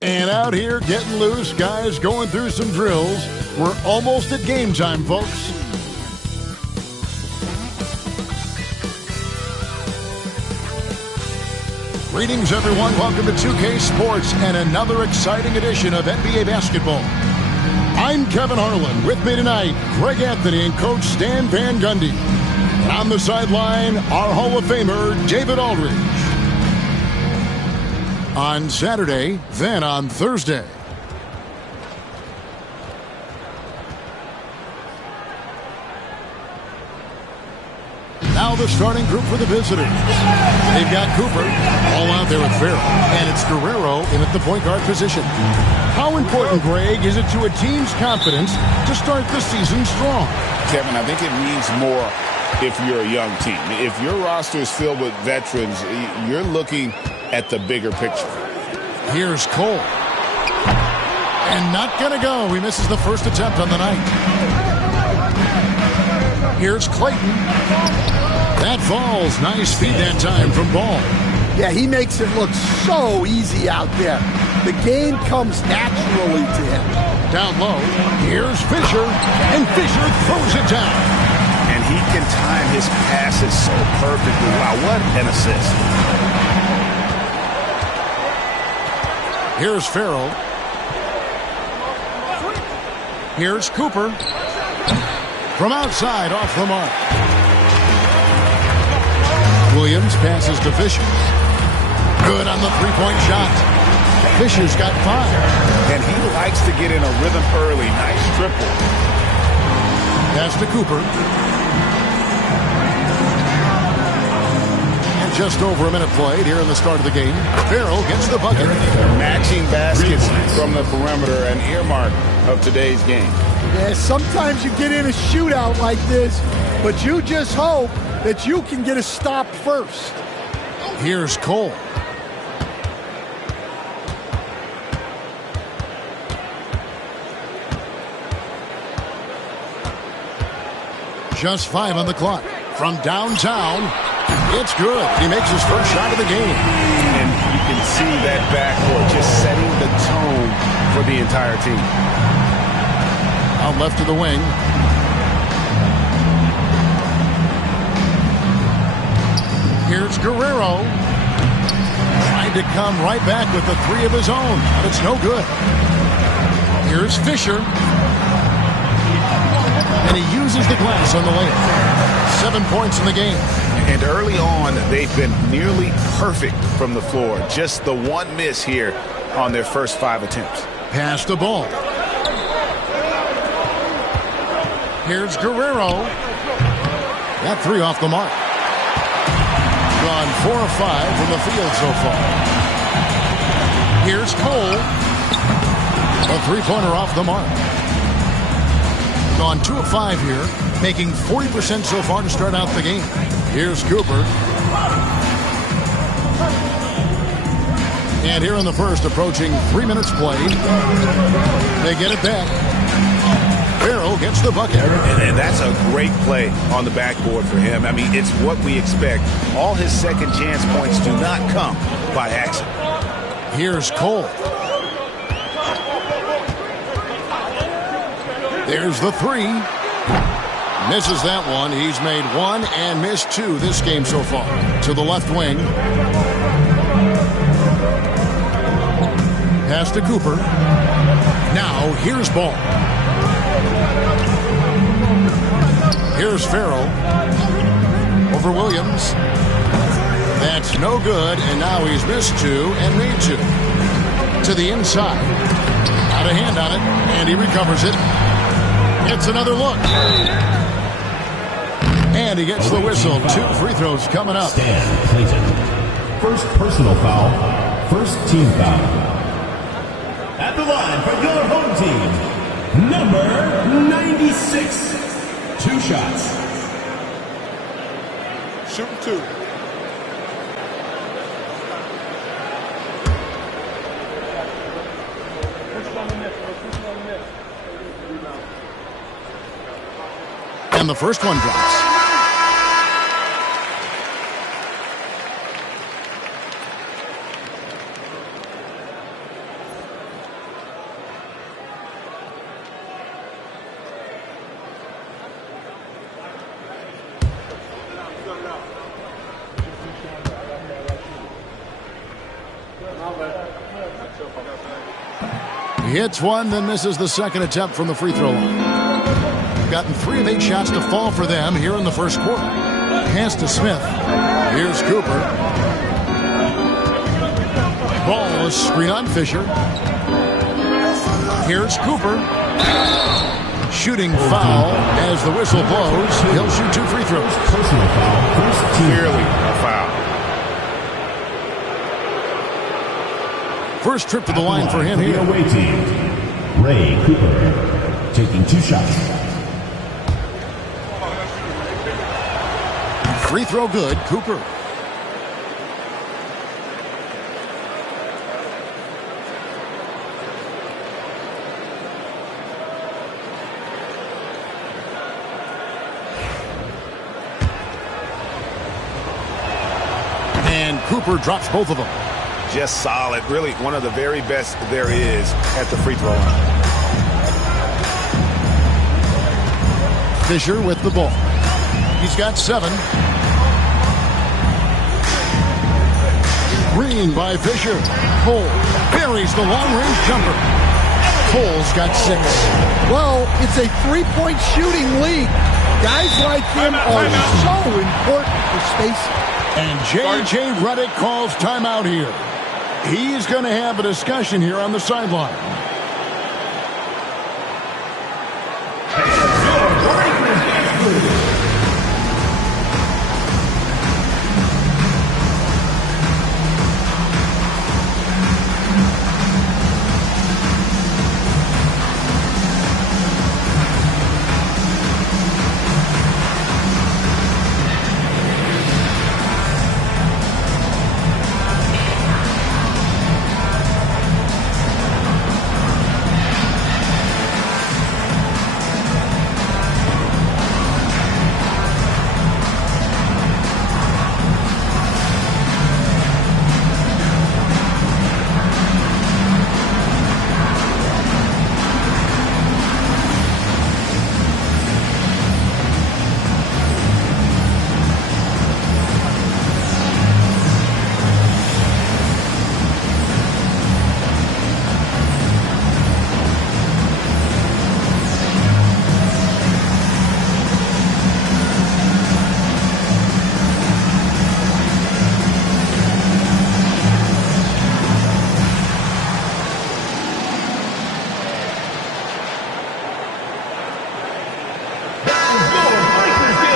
And out here getting loose, guys going through some drills. We're almost at game time, folks. Greetings, everyone. Welcome to 2K Sports and another exciting edition of NBA basketball. I'm Kevin Harlan. With me tonight, Greg Anthony and Coach Stan Van Gundy. And on the sideline, our Hall of Famer, David Aldridge. On Saturday, then on Thursday. Now the starting group for the visitors. They've got Cooper all out there with Farrell, and it's Guerrero in at the point guard position. How important, Greg, is it to a team's confidence to start the season strong? Kevin, I think it means more if you're a young team. If your roster is filled with veterans, you're looking at the bigger picture. Here's Cole. And not going to go. He misses the first attempt on the night. Here's Clayton. That falls. Nice feed that time from Ball. Yeah, he makes it look so easy out there. The game comes naturally to him. Down low. Here's Fisher. And Fisher throws it down. And he can time his passes so perfectly. Wow, what an assist. Here's Farrell. Here's Cooper. From outside, off the mark. Williams passes to Fisher. Good on the three-point shot. Fisher's got 5. And he likes to get in a rhythm early. Nice triple. Pass to Cooper. And just over a minute played here in the start of the game. Farrell gets the bucket. Matching baskets from the perimeter, an earmark of today's game. Yeah, sometimes you get in a shootout like this, but you just hope that you can get a stop first. Here's Cole. Just 5 on the clock. From downtown, it's good. He makes his first shot of the game. And you can see that backcourt just setting the tone for the entire team. Out left to the wing. Here's Guerrero. Trying to come right back with the 3 of his own, but it's no good. Here's Fisher. And he uses the glass on the layup. 7 points in the game. And early on, they've been nearly perfect from the floor. Just the one miss here on their first 5 attempts. Pass the ball. Here's Guerrero. That 3 off the mark. Gone 4 of 5 from the field so far. Here's Cole. A 3-pointer off the mark. Gone 2 of 5 here, making 40% so far to start out the game. Here's Cooper. And here in the first, approaching 3 minutes played. They get it back. Farrell gets the bucket. And that's a great play on the backboard for him. I mean, it's what we expect. All his second chance points do not come by accident. Here's Cole. There's the 3. Misses that one. He's made 1 and missed 2 this game so far. To the left wing. Pass to Cooper. Now here's Ball. Here's Farrell. Over Williams. That's no good, and now he's missed 2 and made 2. To the inside. Got a hand on it, and he recovers it. It's another look. And he gets the whistle. 2 free throws coming up. First personal foul. First team foul. At the line for your home team, number 96. 2 shots. Shooting 2. And the first one drops. He hits one, then misses the second attempt from the free throw line. Gotten 3 of 8 shots to fall for them here in the first quarter. Pass to Smith. Here's Cooper. Ball is screen on Fisher. Here's Cooper. Shooting foul as the whistle blows. He'll shoot 2 free throws. Personal foul. First team. Clearly a foul. First trip to the line for him The here. away team. Ray Cooper taking 2 shots. Free throw good, Cooper. And Cooper drops both of them. Just solid. Really one of the very best there is at the free throw line. Fisher with the ball. He's got 7. Green by Fisher. Cole buries the long-range jumper. Cole's got 6. Well, it's a 3-point shooting league. Guys like him are so important for spacing. And J.J. Redick calls timeout here. He's going to have a discussion here on the sideline.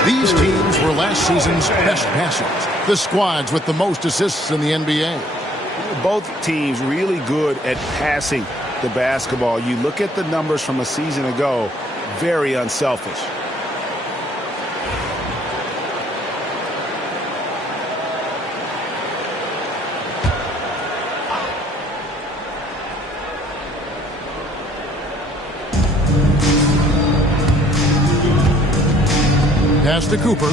These teams were last season's best passers. The squads with the most assists in the NBA. Both teams really good at passing the basketball. You look at the numbers from a season ago, very unselfish. Pass to Cooper.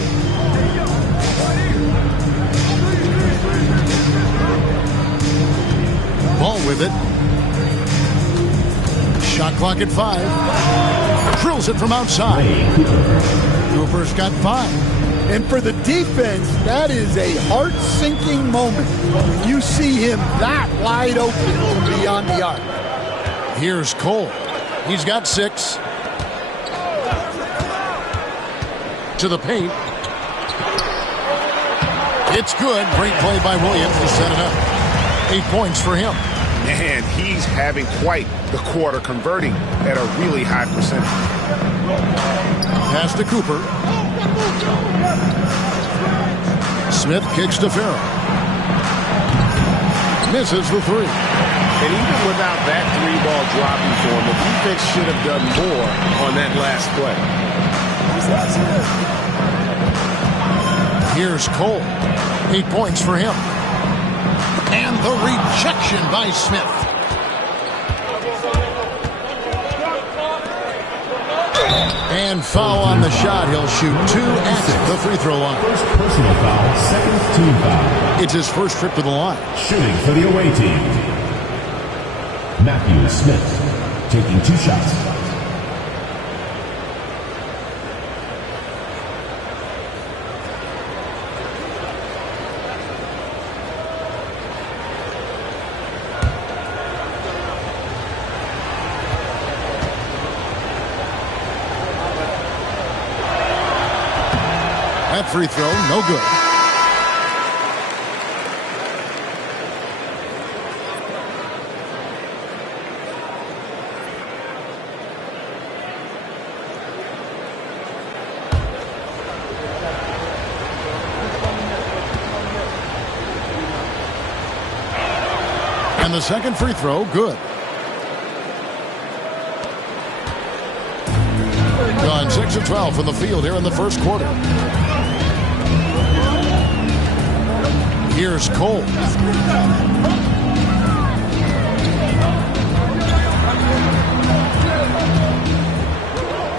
Ball with it. Shot clock at 5. Drills it from outside. Cooper's got 5. And for the defense, that is a heart-sinking moment when you see him that wide open from beyond the arc. Here's Cole. He's got 6. To the paint. It's good. Great play by Williams to set it up. 8 points for him. And he's having quite the quarter, converting at a really high percentage. Pass to Cooper. Smith kicks to Farrell. Misses the 3. And even without that 3-ball dropping for him, the defense should have done more on that last play. Here's Cole. 8 points for him. And the rejection by Smith. And foul on the shot. He'll shoot 2 at the free throw line. First personal foul, second team foul. It's his first trip to the line. Shooting for the away team. Matthew Smith taking 2 shots. That free throw, no good. And the second free throw, good. Gone 6 of 12 from the field here in the first quarter. Here's Cole.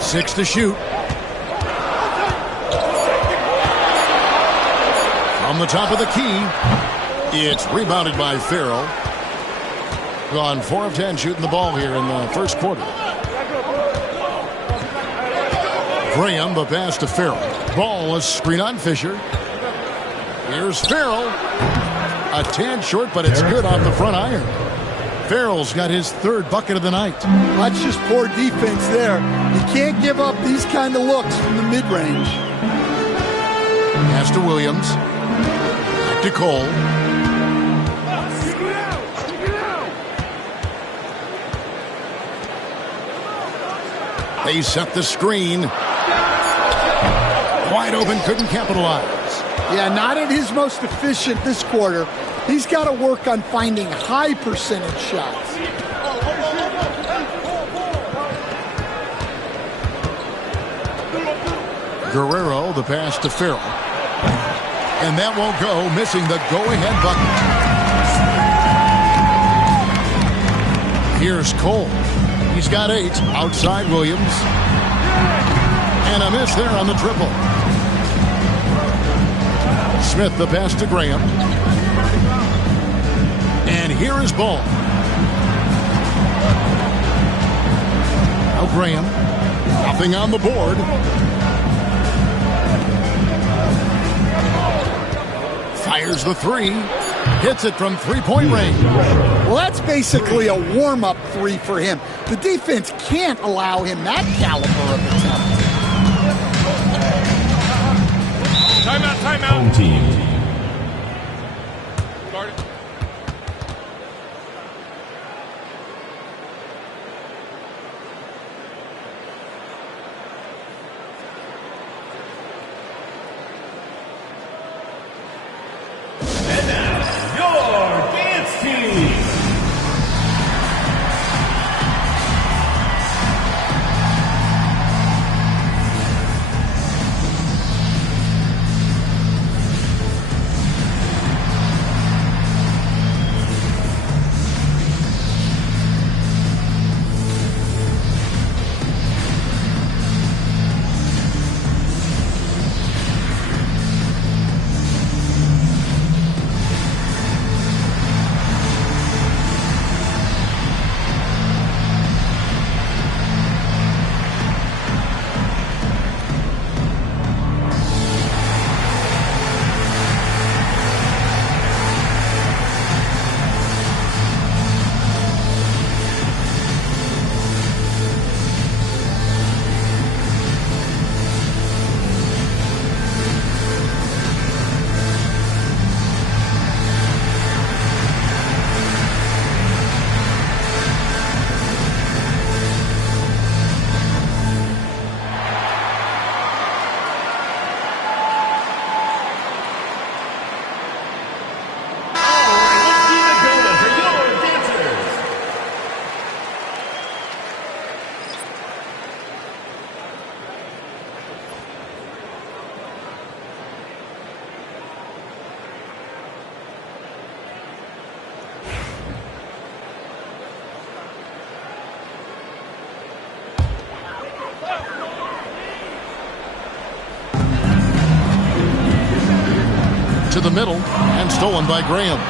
Six to shoot. From the top of the key, it's rebounded by Farrell. Gone 4 of 10 shooting the ball here in the first quarter. Graham, the pass to Farrell. Ball is screen on Fisher. Here's Farrell. A tad short, but it's good off the front iron. Farrell's got his third bucket of the night. That's just poor defense there. You can't give up these kind of looks from the mid-range. Pass to Williams. Back to Cole. They set the screen. Wide open, couldn't capitalize. Yeah, not at his most efficient this quarter. He's got to work on finding high percentage shots. Guerrero, the pass to Farrell. And that won't go, missing the go-ahead bucket. Here's Cole. He's got 8. Outside Williams. And a miss there on the triple. Smith, the pass to Graham. And here is Ball. Now Graham. Nothing on the board. Fires the 3. Hits it from three-point range. Well, that's basically a warm-up 3 for him. The defense can't allow him that caliber of attempt. Timeout, timeout. Home team. And now, your dance team. To the middle and stolen by Graham.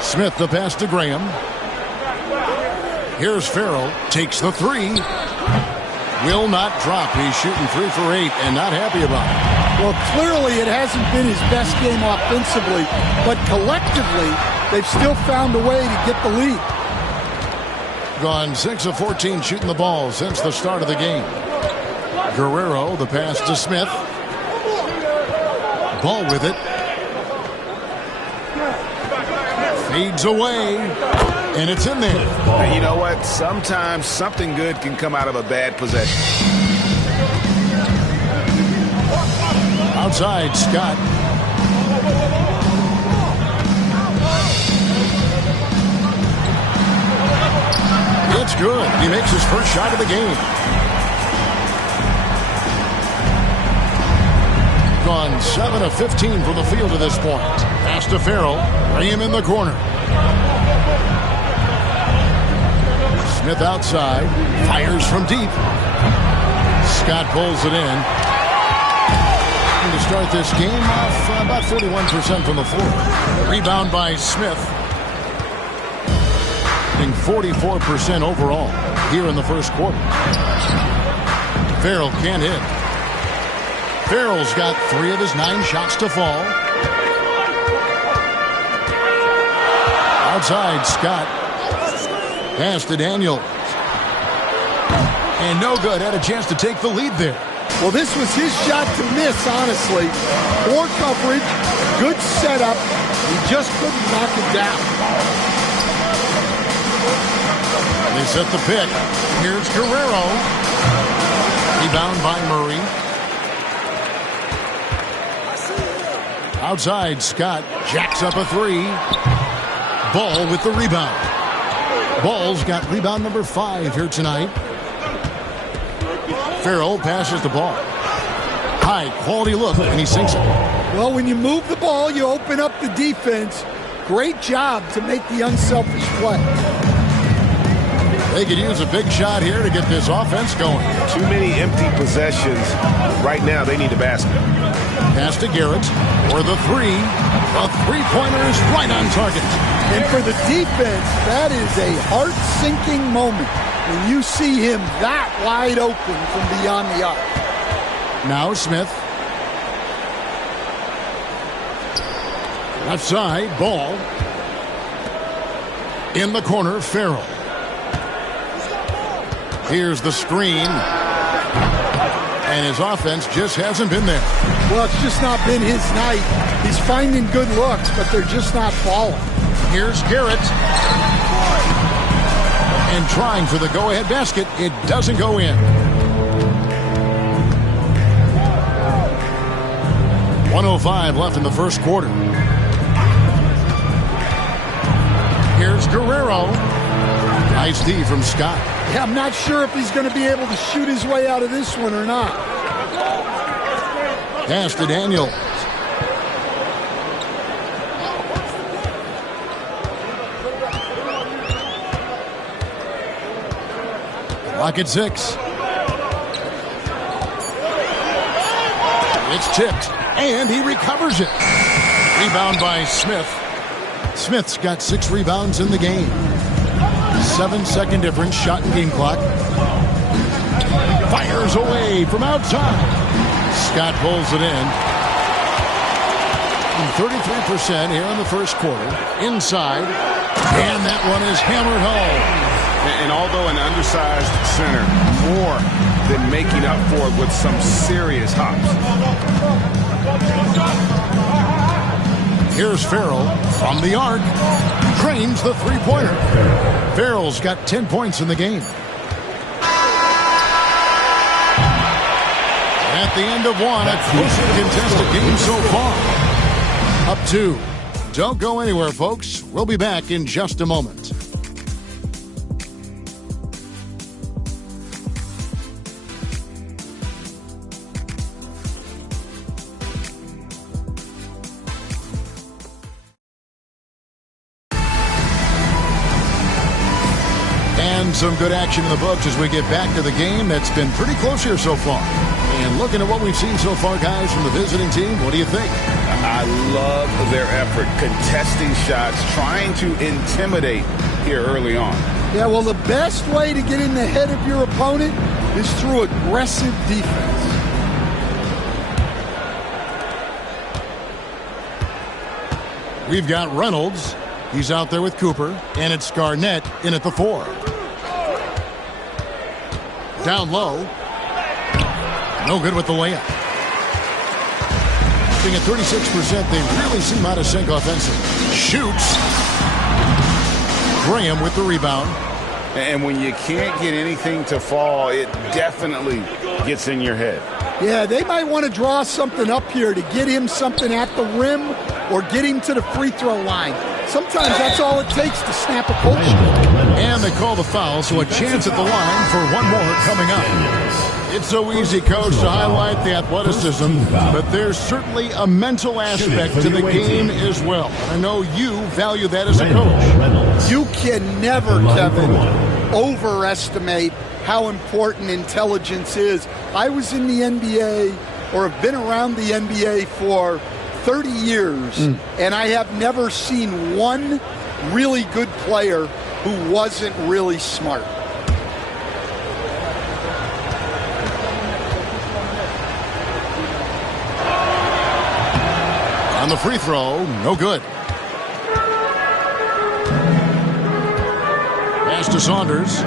Smith, the pass to Graham. Here's Farrell, takes the 3. Will not drop. He's shooting 3 for 8 and not happy about it. Well, clearly it hasn't been his best game offensively, but collectively, they've still found a way to get the lead. Gone 6 of 14 shooting the ball since the start of the game. Guerrero, the pass to Smith. Ball with it. Fades away, and it's in there. And you know what? Sometimes something good can come out of a bad possession. Outside, Scott. It's good. He makes his first shot of the game. Gone 7 of 15 from the field to this point. Pass to Farrell. Bring him in the corner. Smith outside. Fires from deep. Scott pulls it in. And to start this game off about 41% from the floor. Rebound by Smith. 44% overall here in the first quarter. Farrell can't hit. Farrell's got 3 of his 9 shots to fall. Outside, Scott. Pass to Daniels. And no good. Had a chance to take the lead there. Well, this was his shot to miss, honestly. Poor coverage, good setup. He just couldn't knock it down. They set the pick. Here's Guerrero. Rebound by Murray. Outside, Scott jacks up a 3. Ball with the rebound. Ball's got rebound number 5 here tonight. Farrell passes the ball. High quality look, and he sinks it. Well, when you move the ball, you open up the defense. Great job to make the unselfish play. They could use a big shot here to get this offense going. Too many empty possessions. Right now, they need a basket. Pass to Garrett for the 3. A three-pointer is right on target. And for the defense, that is a heart-sinking moment when you see him that wide open from beyond the arc. Now Smith. Left side, ball. In the corner, Farrell. Here's the screen. And his offense just hasn't been there. Well, it's just not been his night. He's finding good looks, but they're just not falling. Here's Garrett. And trying for the go-ahead basket. It doesn't go in. 1:05 left in the first quarter. Here's Guerrero. Nice D from Scott. Yeah, I'm not sure if he's going to be able to shoot his way out of this one or not. Pass to Daniels. Clock at 6. It's tipped, and he recovers it. Rebound by Smith. Smith's got 6 rebounds in the game. 7-second difference, shot and game clock. Fires away from outside. Scott pulls it in. 33% here in the first quarter. Inside. And that one is hammered home. And although an undersized center, more than making up for it with some serious hops. Here's Farrell from the arc. Drains the three-pointer. Farrell's got 10 points in the game. At the end of one, a closely contested game so far. Up 2. Don't go anywhere, folks. We'll be back in just a moment. Some good action in the books as we get back to the game that's been pretty close here so far. And looking at what we've seen so far, guys, from the visiting team, what do you think? I love their effort, contesting shots, trying to intimidate here early on. Yeah, well, the best way to get in the head of your opponent is through aggressive defense. We've got Reynolds. He's out there with Cooper, and it's Garnett in at the 4. Down low. No good with the layup. Being at 36%, they really seem out of sync offensively. Shoots. Graham with the rebound. And when you can't get anything to fall, it definitely gets in your head. Yeah, they might want to draw something up here to get him something at the rim or get him to the free throw line. Sometimes that's all it takes to snap a coach. And they call the foul, so a chance at the line for one more coming up. It's so easy, Coach, to highlight the athleticism, but there's certainly a mental aspect to the game as well. I know you value that as a coach. You can never, Kevin, overestimate how important intelligence is. I was in the NBA, or have been around the NBA for 30 years, and I have never seen one really good player who wasn't really smart. On the free throw, no good. Pass to Saunders.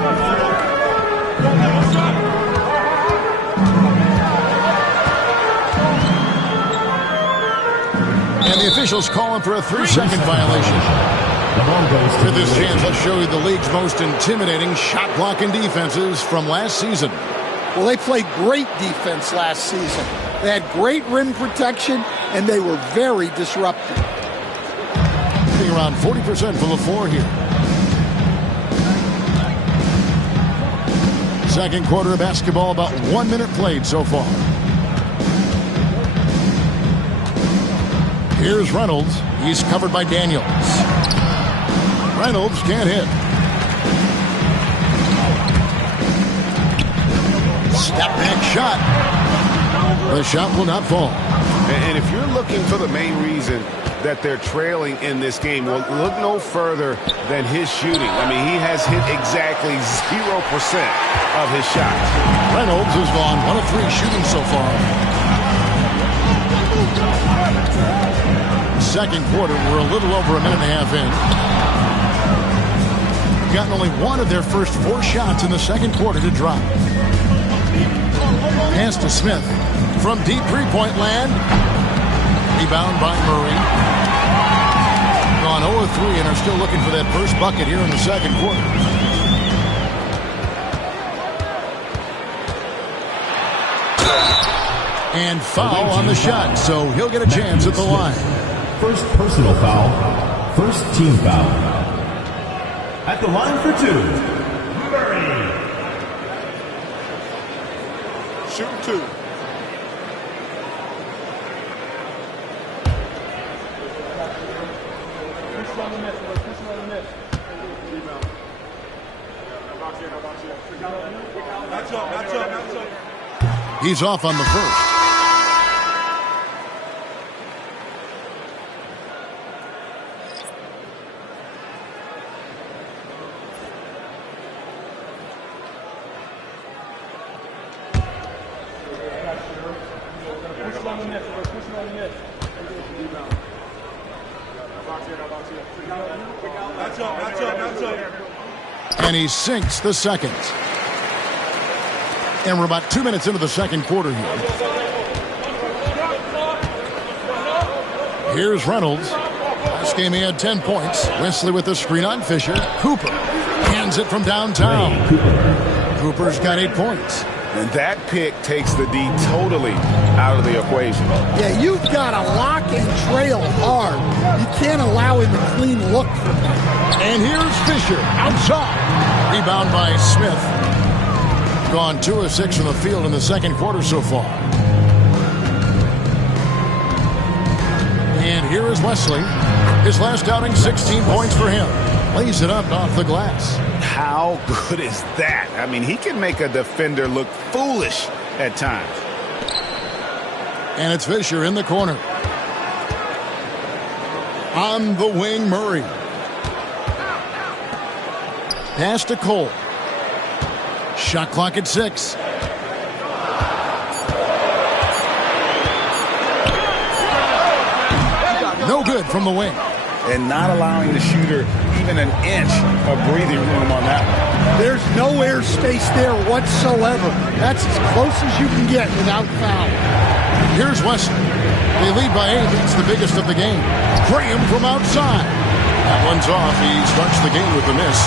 And the officials calling for a 3-second violation. With this chance, let's show you the league's most intimidating shot-blocking defenses from last season. Well, they played great defense last season. They had great rim protection, and they were very disruptive. Hitting around 40% from the floor here. Second quarter of basketball, about 1 minute played so far. Here's Reynolds. He's covered by Daniels. Reynolds can't hit. Step back shot. The shot will not fall. And if you're looking for the main reason that they're trailing in this game, well, look no further than his shooting. I mean, he has hit exactly 0% of his shots. Reynolds has gone 1 of 3 shooting so far. Second quarter, we're a little over a minute and a half in. Gotten only 1 of their first 4 shots in the second quarter to drop. Pass to Smith from deep three-point land. Rebound by Murray. Gone 0 of 3 and are still looking for that first bucket here in the second quarter. And foul on the shot, so he'll get a chance at the line. First personal foul. First team foul. At the line for 2, Murray. Shoot 2. He's off on the first. And he sinks the second. And we're about 2 minutes into the second quarter here. Here's Reynolds. Last game he had 10 points. Wesley with the screen on Fisher. Cooper hands it from downtown. Cooper's got 8 points. And that pick takes the D totally out of the equation. Yeah, you've got to lock and trail hard. You can't allow him a clean look from that. And here's Fisher outside. Rebound by Smith. Gone 2 of 6 from the field in the second quarter so far. And here is Wesley. His last outing, 16 points for him. Lays it up off the glass. How good is that? I mean, he can make a defender look foolish at times. And it's Fisher in the corner. On the wing, Murray. Pass to Cole. Shot clock at 6. No good from the wing. and not allowing the shooter even an inch of breathing room on that one. There's no airspace there whatsoever. That's as close as you can get without foul. Here's Wesley. They lead by 8. It's the biggest of the game. Graham from outside. That one's off. He starts the game with a miss.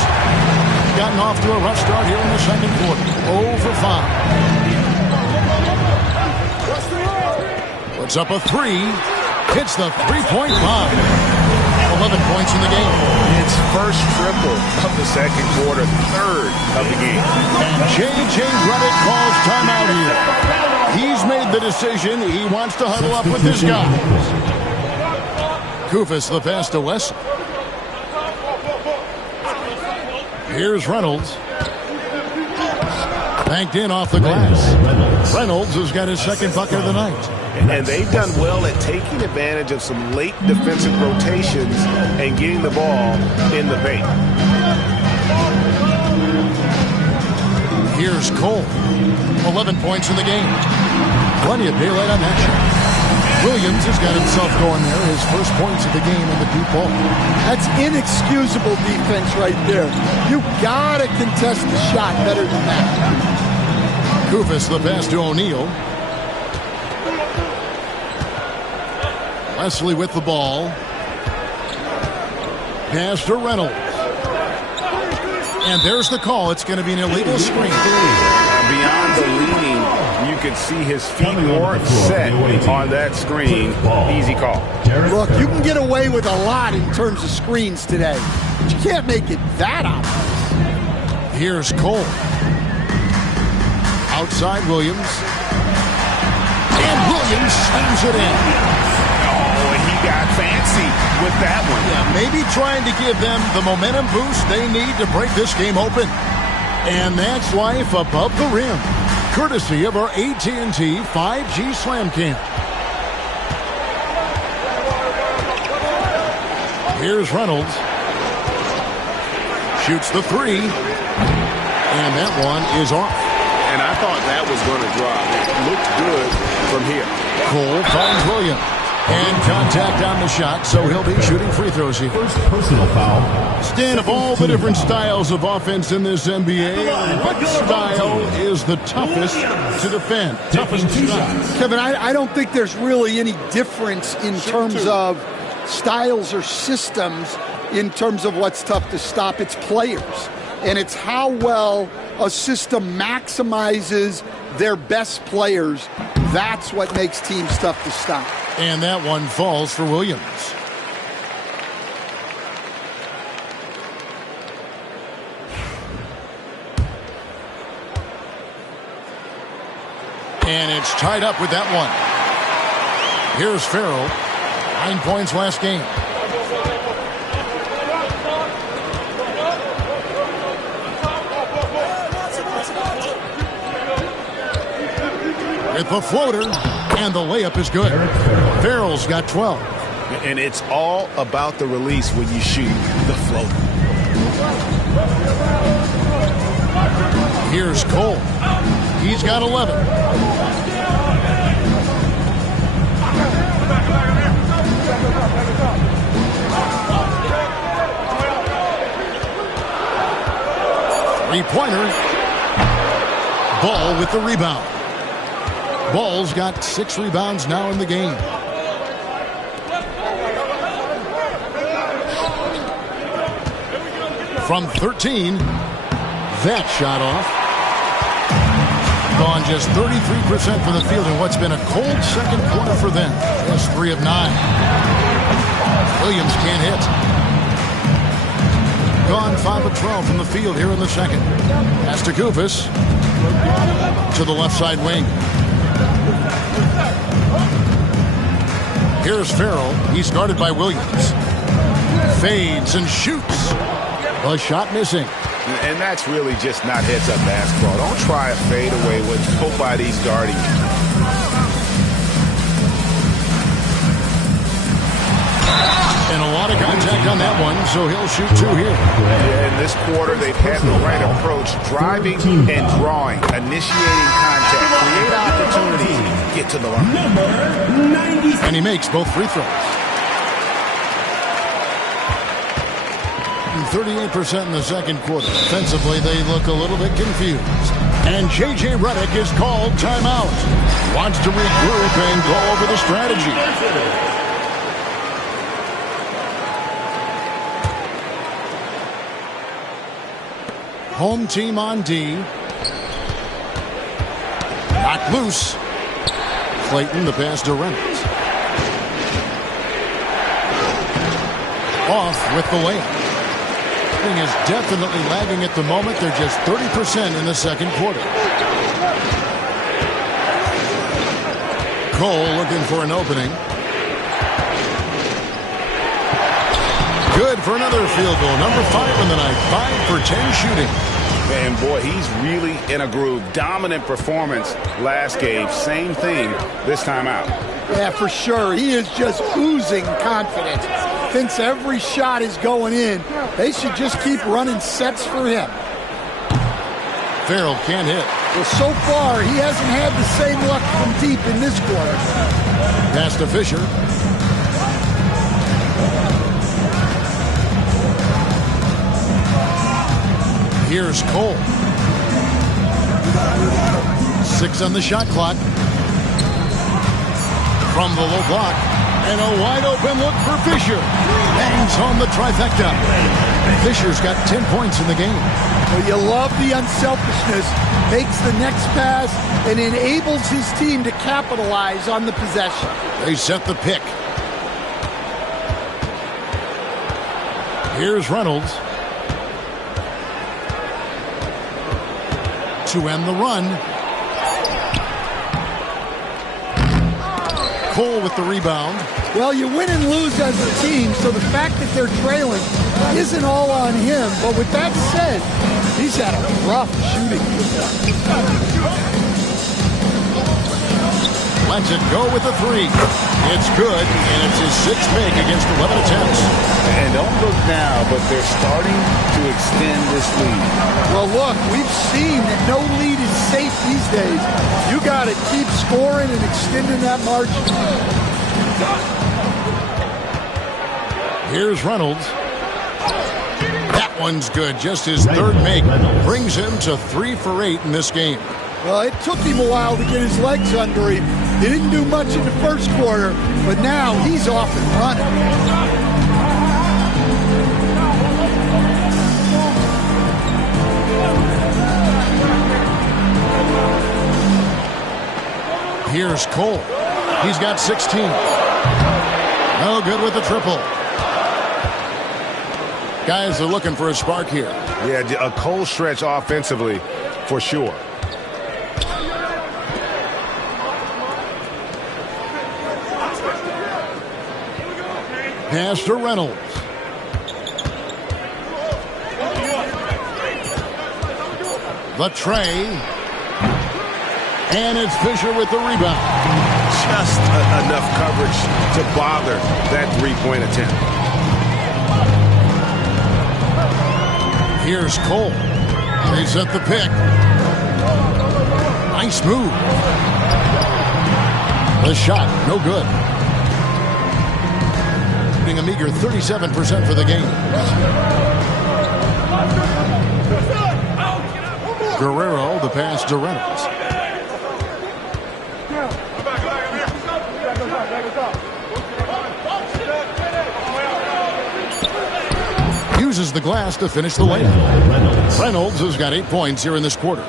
Gotten off to a rough start here in the second quarter. 0 for 5. Puts up a 3. Hits the three-point line. 11 points in the game. It's first triple of the second quarter, third of the game. And J.J. Redick calls timeout here. He's made the decision. He wants to huddle up with his guys. Kufis the pass to Wesley. Here's Reynolds. Banked in off the glass. Reynolds has got his second bucket of the night. And they've done well at taking advantage of some late defensive rotations and getting the ball in the paint. Here's Cole. 11 points in the game. Plenty of daylight on that shot. Williams has got himself going there. His first points of the game in the deep ball. That's inexcusable defense right there. You gotta contest the shot better than that. Kufis the pass to O'Neal. Wesley with the ball. Pass to Reynolds. And there's the call. It's going to be an illegal screen. Beyond the leaning, you could see his feet weren't set on that screen. Easy call. Look, you can get away with a lot in terms of screens today, but you can't make it that obvious. Here's Cole. Outside Williams. And Williams slams it in. Oh, and he got fancy with that one. Yeah, maybe trying to give them the momentum boost they need to break this game open. And that's life above the rim, courtesy of our AT&T 5G Slam Cam. Here's Reynolds. Shoots the 3. And that one is off. And I thought that was going to drop. It looked good from here. Cole finds Williams. And contact on the shot, so he'll be shooting free throws here. First personal foul. Stan, of all the different styles of offense in this NBA, what style is the toughest to defend? Toughest to stop? Kevin, I don't think there's really any difference in terms of styles or systems in terms of what's tough to stop. It's players. And it's how well a system maximizes their best players. That's what makes teams tough to stop. And that one falls for Williams. And it's tied up with that one. Here's Farrell. 9 points last game. With the floater, and the layup is good. Farrell's got 12. And it's all about the release when you shoot the floater. Here's Cole. He's got 11. Three-pointer. Ball with the rebound. Ball's got 6 rebounds now in the game. From 13, that shot off. Gone just 33% from the field in what's been a cold second quarter for them. Just 3 of 9. Williams can't hit. Gone 5 of 12 from the field here in the second. Pass to Kufis. To the left side wing. Here's Farrell. He's guarded by Williams. Fades and shoots. A shot missing. And that's really just not heads-up basketball. Don't try a fadeaway when nobody's guarding you. And a lot of contact on that one, so he'll shoot 2 here. Yeah, in this quarter, they've had the right approach. Driving and drawing. Initiating contact. Create opportunities. Get to the line. And he makes both free throws. shooting 38% in the second quarter. Defensively, they look a little bit confused. And J.J. Redick is called timeout. Wants to regroup and go over the strategy. Home team on D. Knocked loose. Clayton, the pass to Reynolds. Off with the layup. Thing is definitely lagging at the moment. They're just 30% in the second quarter. Cole looking for an opening. Good for another field goal. Number 5 in the night. 5 for 10 shooting. And boy, he's really in a groove. Dominant performance last game. Same thing this time out. Yeah, for sure. He is just oozing confidence. Thinks every shot is going in. They should just keep running sets for him. Farrell can't hit. Well, so far, he hasn't had the same luck from deep in this quarter. Pass to Fisher. Here's Cole. 6 on the shot clock. From the low block. And a wide open look for Fisher. Bangs home the trifecta. Fisher's got 10 points in the game. Well, you love the unselfishness. Makes the next pass and enables his team to capitalize on the possession. They set the pick. Here's Reynolds. To end the run. Cole with the rebound. Well, you win and lose as a team, so the fact that they're trailing isn't all on him. But with that said, he's had a rough shooting. Lets it go with the 3. It's good, and it's his 6th make against 11 attempts. And don't look now, but they're starting to extend this lead. Well, look, we've seen that no lead is safe these days. You got to keep scoring and extending that margin. Here's Reynolds. That one's good. Just his 3rd make brings him to 3 for 8 in this game. Well, it took him a while to get his legs under him. He didn't do much in the first quarter, but now he's off and running. Here's Cole. He's got 16. No good with the triple. Guys are looking for a spark here. Yeah, a cold stretch offensively for sure. Pass to Reynolds. The tray. And it's Fisher with the rebound. Just enough coverage to bother that 3-point attempt. Here's Cole. They set the pick. Nice move. The shot, no good. Shooting a meager 37% for the game. Guerrero, the pass to Reynolds. Uses the glass to finish the layup. Reynolds has got 8 points here in this quarter.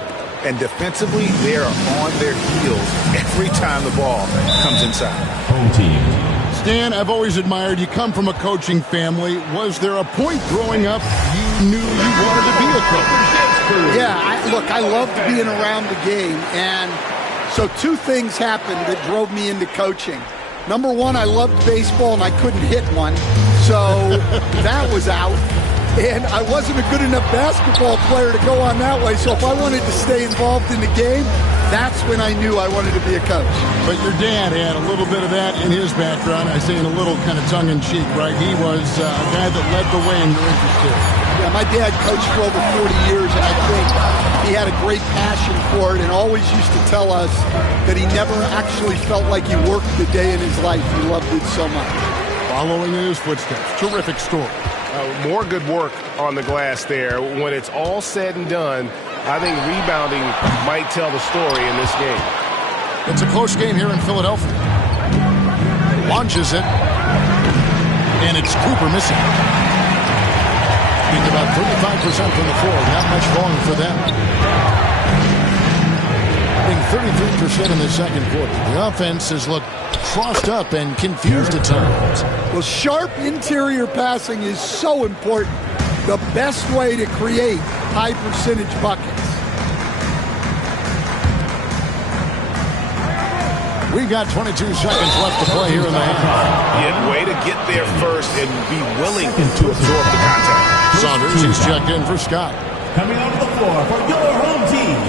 And defensively, they are on their heels every time the ball comes inside. Home team. Stan, I've always admired you. Come from a coaching family. Was there a point growing up you knew you wanted to be a coach? Yeah, I loved being around the game. And so 2 things happened that drove me into coaching. Number 1, I loved baseball and I couldn't hit one. So that was out. And I wasn't a good enough basketball player to go on that way. So if I wanted to stay involved in the game, that's when I knew I wanted to be a coach. But your dad had a little bit of that in his background. I say in a little kind of tongue-in-cheek, right? He was a guy that led the way in your interest here. Yeah, my dad coached for over 40 years, and I think he had a great passion for it and always used to tell us that he never actually felt like he worked a day in his life. He loved it so much. Following in his footsteps. Terrific story. More good work on the glass there. When it's all said and done, I think rebounding might tell the story in this game. It's a close game here in Philadelphia. Launches it. And it's Cooper missing. He's about 35% from the floor. Not much falling for them. Being 33% in the second quarter. The offense has looked crossed up and confused at times. Well, sharp interior passing is so important. The best way to create high percentage buckets. We've got 22 seconds left to play here in the half. Yeah, way to get there first and be willing to absorb the contact. Saunders, he's checked in for Scott. Coming onto the floor for your home team,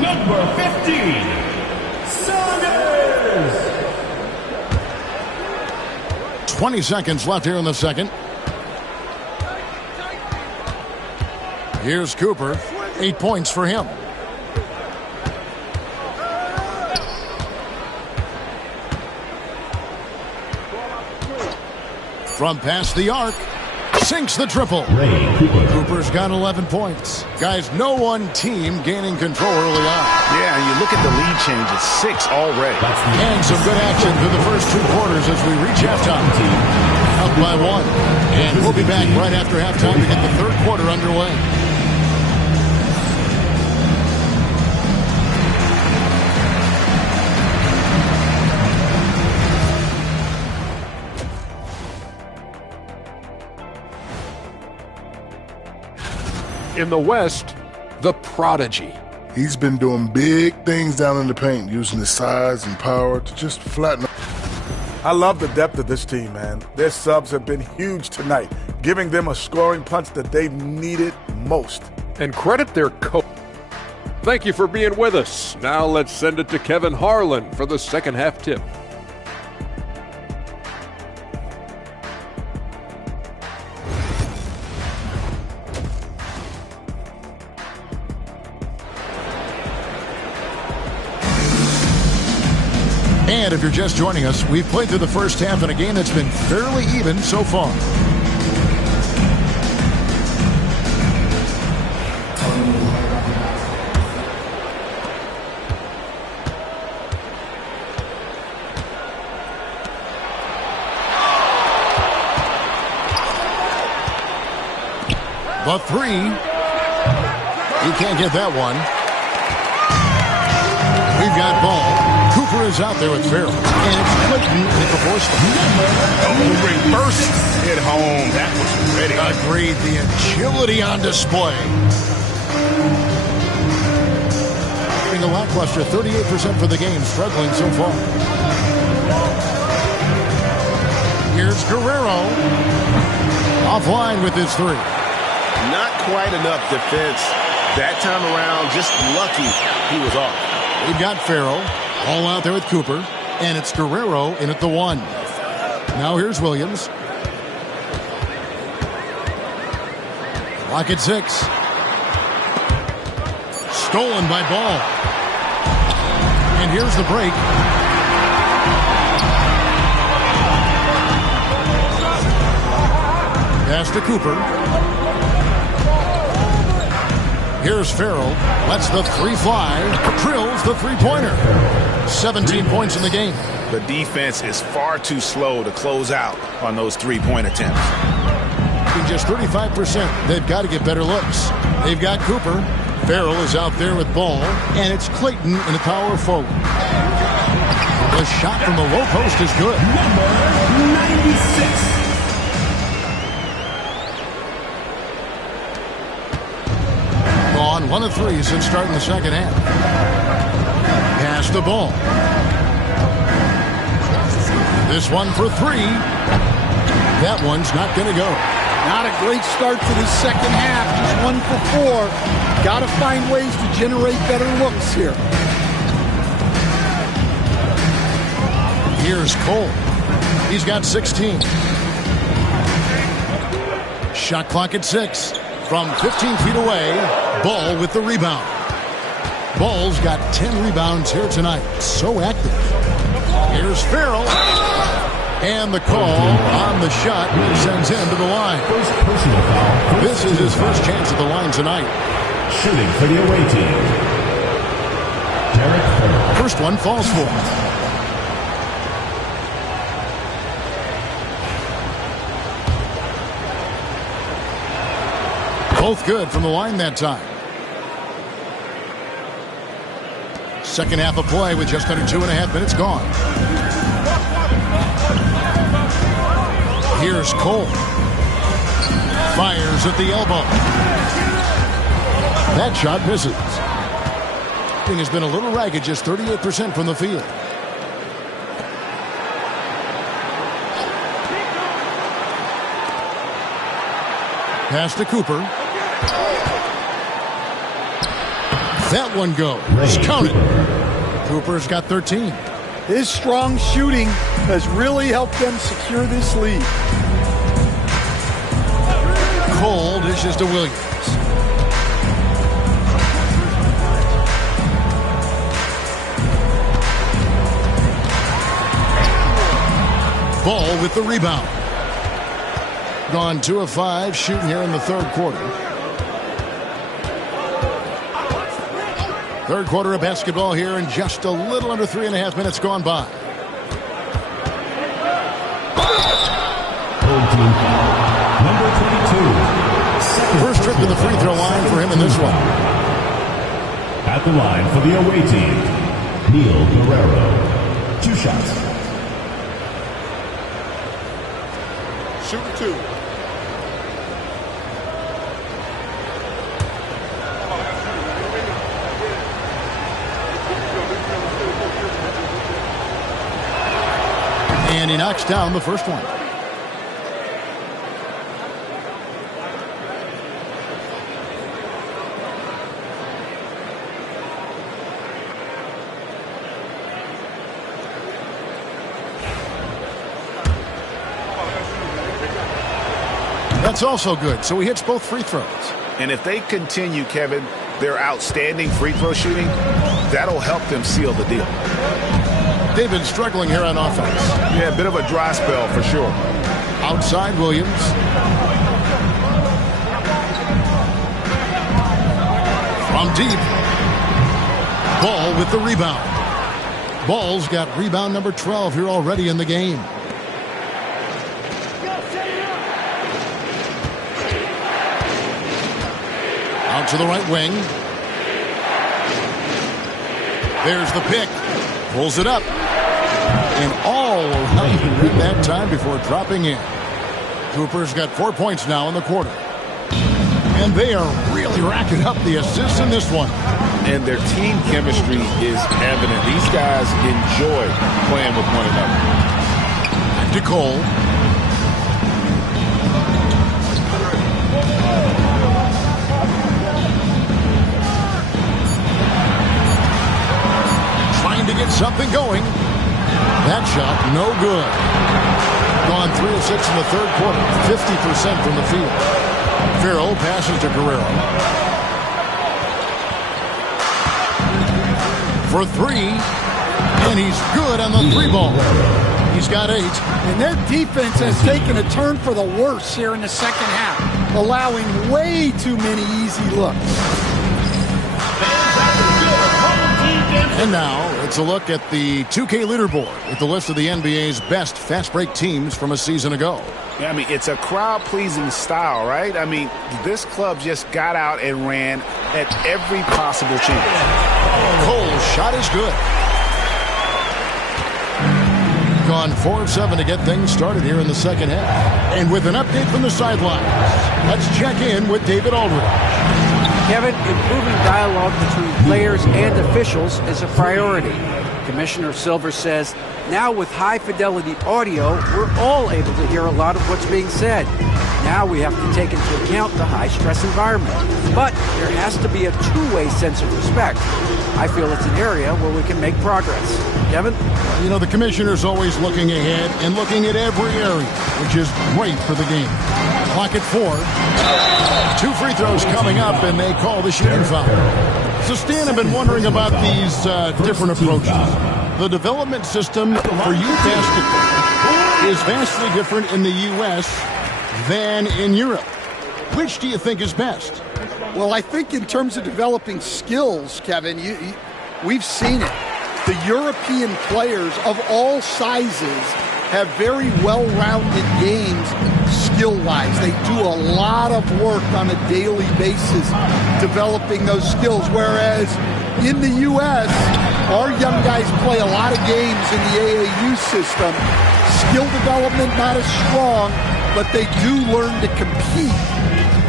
number 15, Saunders. 20 seconds left here in the second. Here's Cooper. 8 points for him. From past the arc, sinks the triple. Cooper's got 11 points. Guys, no one team gaining control early on. Yeah, and you look at the lead change, it's 6 already. And some good action through the first 2 quarters as we reach halftime. Up by 1. And we'll be back right after halftime to get the third quarter underway. In the West, the Prodigy. He's been doing big things down in the paint, using his size and power to just flatten up. I love the depth of this team, man. Their subs have been huge tonight, giving them a scoring punch that they've needed most. And credit their coach. Thank you for being with us. Now let's send it to Kevin Harlan for the second half tip. And if you're just joining us, we've played through the first half in a game that's been fairly even so far. The 3. He can't get that one. We've got ball. Cooper is out there with Farrell. And it's Clayton hit the force. Reverse hit home. That was ready. Agreed. The agility on display. Being a lackluster 38% for the game. Struggling so far. Here's Guerrero. Offline with his 3. Not quite enough defense that time around. Just lucky he was off. We've got Farrell. All out there with Cooper. And it's Guerrero in at the 1. Now here's Williams. Clock at 6. Stolen by Ball. And here's the break. Pass to Cooper. Here's Farrell. Lets the 3 fly. Drills the 3-pointer. 17 points in the game. The defense is far too slow to close out on those 3-point attempts. In just 35%, they've got to get better looks. They've got Cooper. Farrell is out there with Ball. And it's Clayton in the power forward. The shot from the low post is good. Number 96. On 1 of 3 since starting the second half. Pass the ball. This one for 3. That one's not going to go. Not a great start to the second half. He's 1 for 4. Got to find ways to generate better looks here. Here's Cole. He's got 16. Shot clock at 6. From 15 feet away, Ball with the rebound. Ball's got 10 rebounds here tonight. So active. Here's Farrell. And the call on the shot sends him to the line. First personal foul. This is his first chance at the line tonight. Shooting for the away team. Derek Farrell. First one falls for him. Both good from the line that time. Second half of play with just under 2.5 minutes gone. Here's Cole. Fires at the elbow. That shot misses. Shooting has been a little ragged, just 38% from the field. Pass to Cooper. That one goes. Count it. Cooper's got 13. His strong shooting has really helped them secure this lead. Cole dishes to Williams. Ball with the rebound. Gone 2 of 5 shooting here in the third quarter. Third quarter of basketball here in just a little under 3.5 minutes gone by. Number 22. First trip to the free throw line for him in this one. At the line for the away team, Neil Guerrero. 2 shots. Shooting 2. And he knocks down the first one. That's also good. So he hits both free throws. And if they continue, Kevin, their outstanding free throw shooting, that'll help them seal the deal. They've been struggling here on offense. Yeah, a bit of a dry spell for sure. Outside Williams. From deep. Ball with the rebound. Ball's got rebound number 12 here already in the game. Out to the right wing. There's the pick. Pulls it up. And all around the rim that time before dropping in. Cooper's got 4 points now in the quarter. And they are really racking up the assists in this one. And their team chemistry is evident. These guys enjoy playing with one another. To Cole. Trying to get something going. That shot, no good. Gone 3 of 6 in the third quarter. 50% from the field. Farrell passes to Guerrero. For 3. And he's good on the 3 ball. He's got 8. And their defense has taken a turn for the worse here in the second half, allowing way too many easy looks. And now, it's a look at the 2K leaderboard with the list of the NBA's best fast break teams from a season ago. Yeah, I mean, it's a crowd-pleasing style, right? I mean, this club just got out and ran at every possible chance. Cole's shot is good. Gone 4 of 7 to get things started here in the second half. And with an update from the sidelines, let's check in with David Aldridge. Kevin, improving dialogue between players and officials is a priority. Commissioner Silver says, now with high-fidelity audio, we're all able to hear a lot of what's being said. Now we have to take into account the high-stress environment. But there has to be a two-way sense of respect. I feel it's an area where we can make progress. Kevin? You know, the commissioner's always looking ahead and looking at every area, which is great for the game. Clock at 4. 2 free throws coming up, and they call the shooting foul. So, Stan, I've been wondering about these different approaches. The development system for youth basketball. is vastly different in the U.S. than in Europe. Which do you think is best? Well, I think in terms of developing skills, Kevin, we've seen it. The European players of all sizes have very well-rounded games skill-wise. They do a lot of work on a daily basis developing those skills, whereas in the U.S., our young guys play a lot of games in the AAU system. Skill development not as strong, but they do learn to compete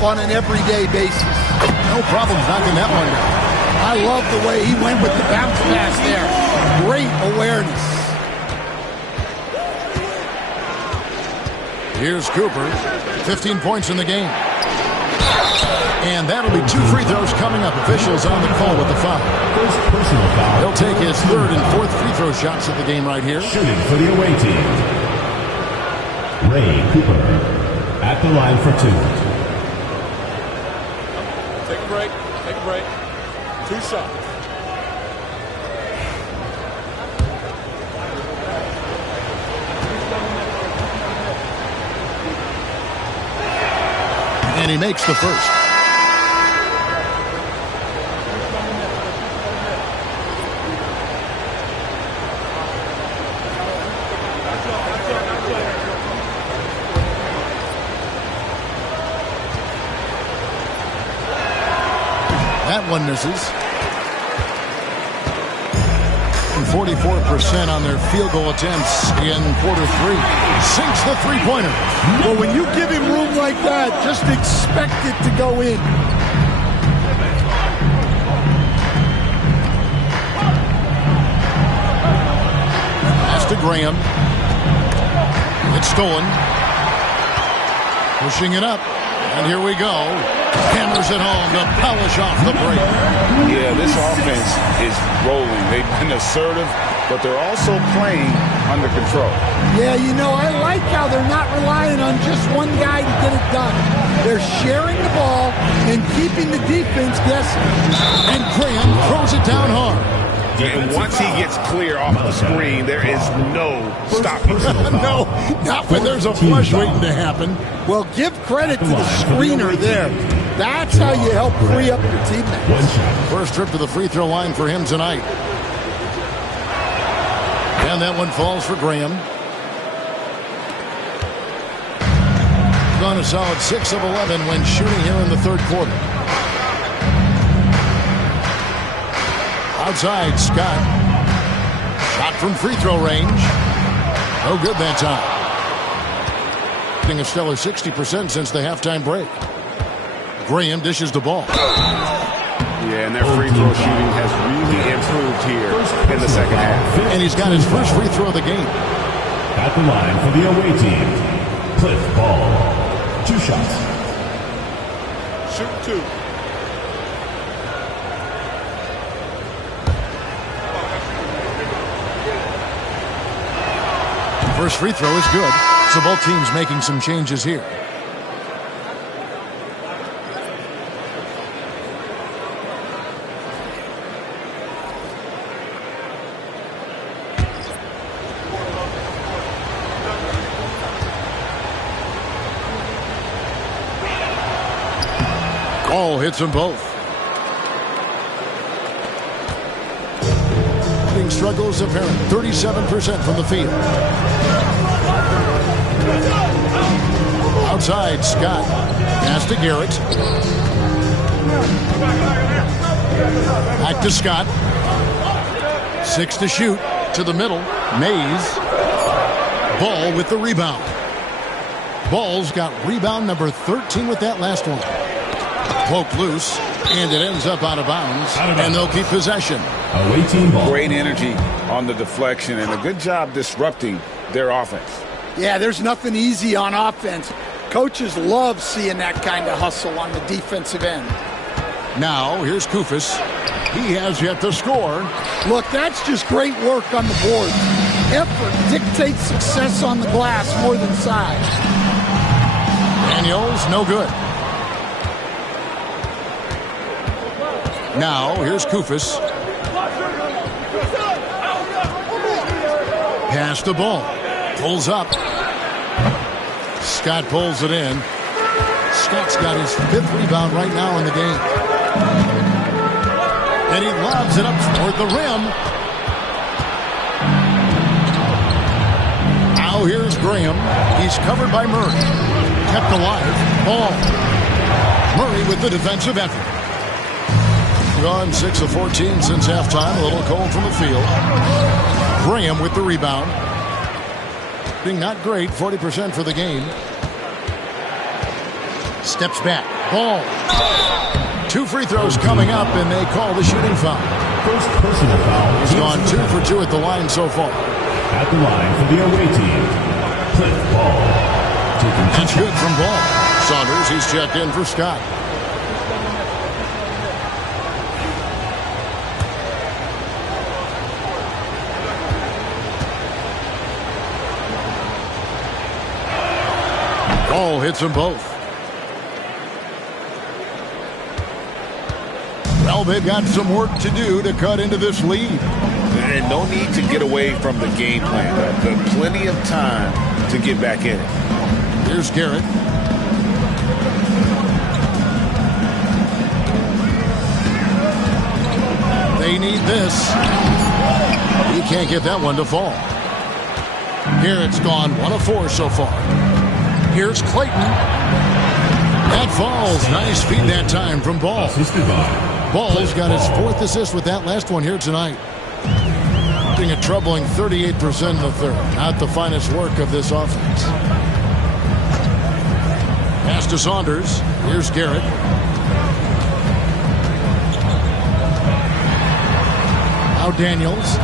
on an everyday basis. No problem knocking that one down. I love the way he went with the bounce pass there. Great awareness. Here's Cooper, 15 points in the game. And that'll be 2 free throws coming up. Officials on the call with the foul. First personal foul. He'll take his 3rd and 4th free throw shots of the game right here. Shooting for the away team. Ray Cooper at the line for 2. Take a break. Take a break. 2 shots. And he makes the first. That one misses. And 44% on their field goal attempts in quarter 3. Sinks the three-pointer. Well, when you give him room like that, just expect it to go in. Pass to Graham. It's stolen. Pushing it up. And here we go. Hammers it home to polish off the break. Yeah, this offense is rolling. They've been assertive, but they're also playing under control. Yeah, you know, I like how they're not relying on just one guy to get it done. They're sharing the ball and keeping the defense guessing. And Graham throws it down hard. And once he gets clear off the screen, there is no stopping. No, not when there's a flush waiting to happen. Well, give credit to the screener there. That's how you help free up your teammates. First trip to the free throw line for him tonight. And that one falls for Graham. Gone a solid 6 of 11 when shooting here in the 3rd quarter. Outside, Scott. Shot from free throw range. No good that time. Getting a stellar 60% since the halftime break. Graham dishes the ball. Yeah, and their free throw shooting has really improved here in the second half. And he's got his first free throw of the game. At the line for the away team, Cliff Ball. 2 shots. Shoot 2. First free throw is good. So both teams making some changes here. Ball hits them both. Struggles apparent. 37% from the field. Outside, Scott. Pass to Garrett. Back to Scott. 6 to shoot. To the middle. Mays. Ball with the rebound. Ball's got rebound number 13 with that last one. Poked loose. And it ends up out of bounds. And they'll keep possession. Away team ball. Great energy on the deflection and a good job disrupting their offense. Yeah, there's nothing easy on offense. Coaches love seeing that kind of hustle on the defensive end. Now, here's Kufis. He has yet to score. Look, that's just great work on the board. Effort dictates success on the glass more than size. Daniels, no good. Now, here's Kufis. Pass the ball. Pulls up. Scott pulls it in. Scott's got his 5th rebound right now in the game. And he lobs it up toward the rim. Now here's Graham. He's covered by Murray. Kept alive. Ball. Murray with the defensive effort. Gone 6 of 14 since halftime. A little cold from the field. Graham with the rebound. Being not great. 40% for the game. Steps back. Ball. 2 free throws coming up, and they call the shooting foul. First personal foul. He's gone 2 for 2 at the line so far. At the line for the away team, Cliff Ball. That's good from Ball. Saunders, he's checked in for Scott. Ball hits them both. Well, they've got some work to do to cut into this lead. And no need to get away from the game plan. There's plenty of time to get back in it. Here's Garrett. They need this. He can't get that one to fall. Garrett's gone 1 of 4 so far. Here's Clayton. That falls. Nice feed that time from Ball. Ball's got his 4th assist with that last one here tonight. A troubling 38% in the third. Not the finest work of this offense. Pass to Saunders. Here's Garrett. Now Daniels.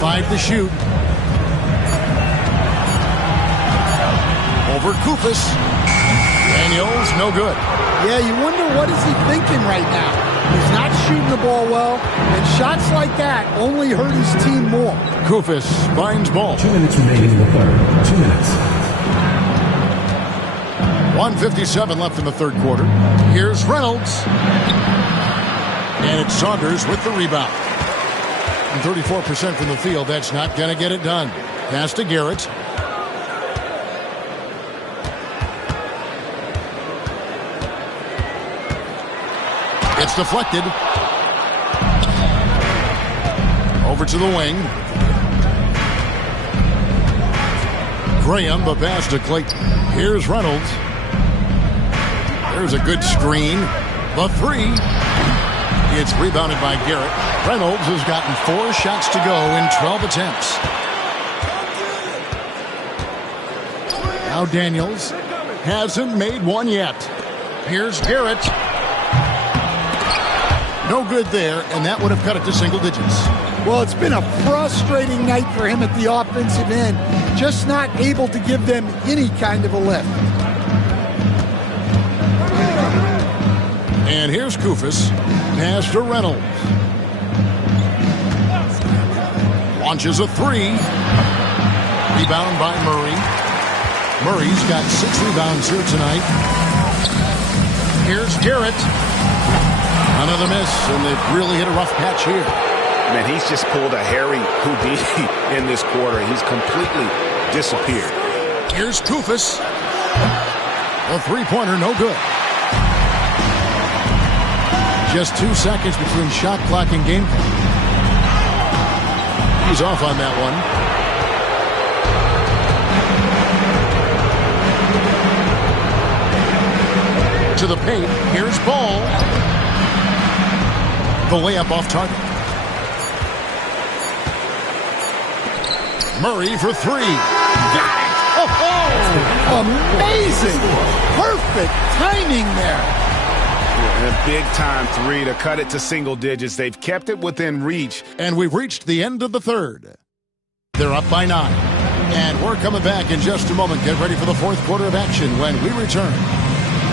5 to shoot. Over Koufos. Daniels, no good. Yeah, you wonder what is he thinking right now. He's not shooting the ball well, and shots like that only hurt his team more. Koufos finds Ball. 2 minutes remaining in the third. 2 minutes. 1:57 left in the third quarter. Here's Reynolds. And it's Saunders with the rebound. And 34% from the field. That's not going to get it done. Pass to Garrett. It's deflected. Over to the wing. Graham, the pass to Clayton. Here's Reynolds. There's a good screen. The 3. It's rebounded by Garrett. Reynolds has gotten 4 shots to go in 12 attempts. Now Daniels hasn't made one yet. Here's Garrett. No good there, and that would have cut it to single digits. Well, it's been a frustrating night for him at the offensive end. Just not able to give them any kind of a lift. And here's Koufos. Pass to Reynolds. Launches a 3. Rebound by Murray. Murray's got 6 rebounds here tonight. Here's Garrett. Another miss, and they've really hit a rough patch here. Man, he's just pulled a Harry Houdini in this quarter. He's completely disappeared. Here's Koufos. A 3-pointer, no good. Just 2 seconds between shot clock and game clock. He's off on that one. To the paint. Here's Ball. The layup off target. Murray for 3. Got it! Oh, amazing! Perfect timing there. And a big-time 3 to cut it to single digits. They've kept it within reach. And we've reached the end of the third. They're up by 9. And we're coming back in just a moment. Get ready for the fourth quarter of action when we return.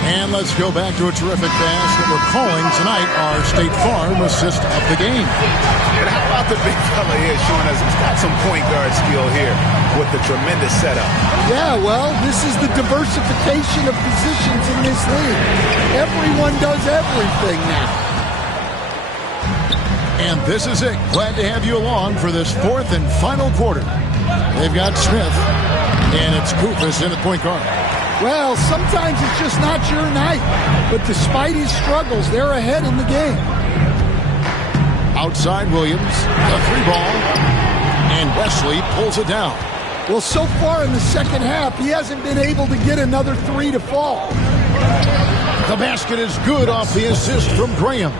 And let's go back to a terrific pass that we're calling tonight our State Farm assist of the game. And how about the big fella here showing us he's got some point guard skill here with the tremendous setup. Yeah, well, this is the diversification of positions in this league. Everyone does everything now. And this is it. Glad to have you along for this fourth and final quarter. They've got Smith. And it's Koufos in at point guard. Well, sometimes it's just not your night. But despite his struggles, they're ahead in the game. Outside Williams, the three ball, and Wesley pulls it down. Well, so far in the second half, he hasn't been able to get another three to fall. The basket is good off the assist from Graham.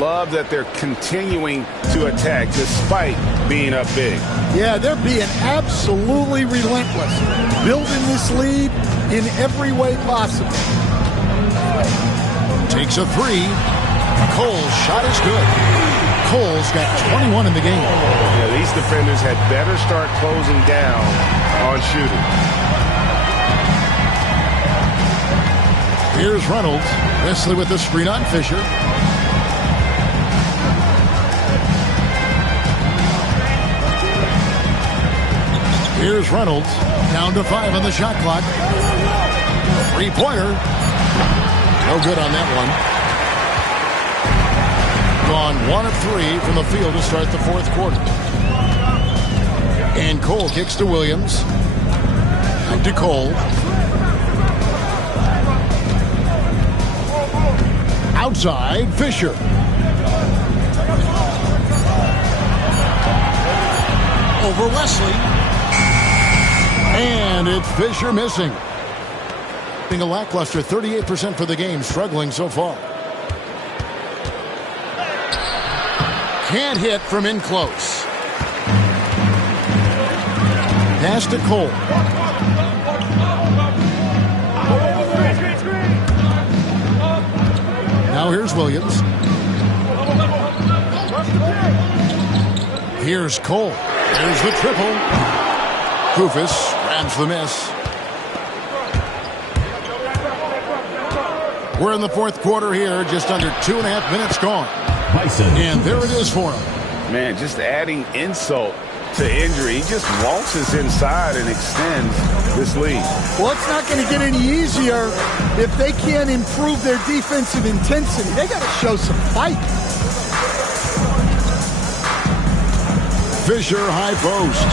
Love that they're continuing to attack despite being up big. Yeah, they're being absolutely relentless, building this lead in every way possible. Takes a three. Cole's shot is good. Cole's got 21 in the game. Yeah, these defenders had better start closing down on shooting. Here's Reynolds. Wesley with the screen on Fisher. Here's Reynolds. Down to 5 on the shot clock. Three-pointer. No good on that one. Gone 1 of 3 from the field to start the fourth quarter. And Cole kicks to Williams. Back to Cole. Outside, Fisher. Over Wesley. And it's Fisher missing. Being a lackluster 38% for the game, struggling so far. Can't hit from in close. Pass to Cole. Now here's Williams. Here's Cole. There's the triple. Koufos grabs the miss. We're in the fourth quarter here, just under 2.5 minutes gone. And there it is for him. Man, just adding insult to injury. He just waltzes inside and extends this lead. Well, it's not going to get any easier if they can't improve their defensive intensity. They got to show some fight. Fisher high post.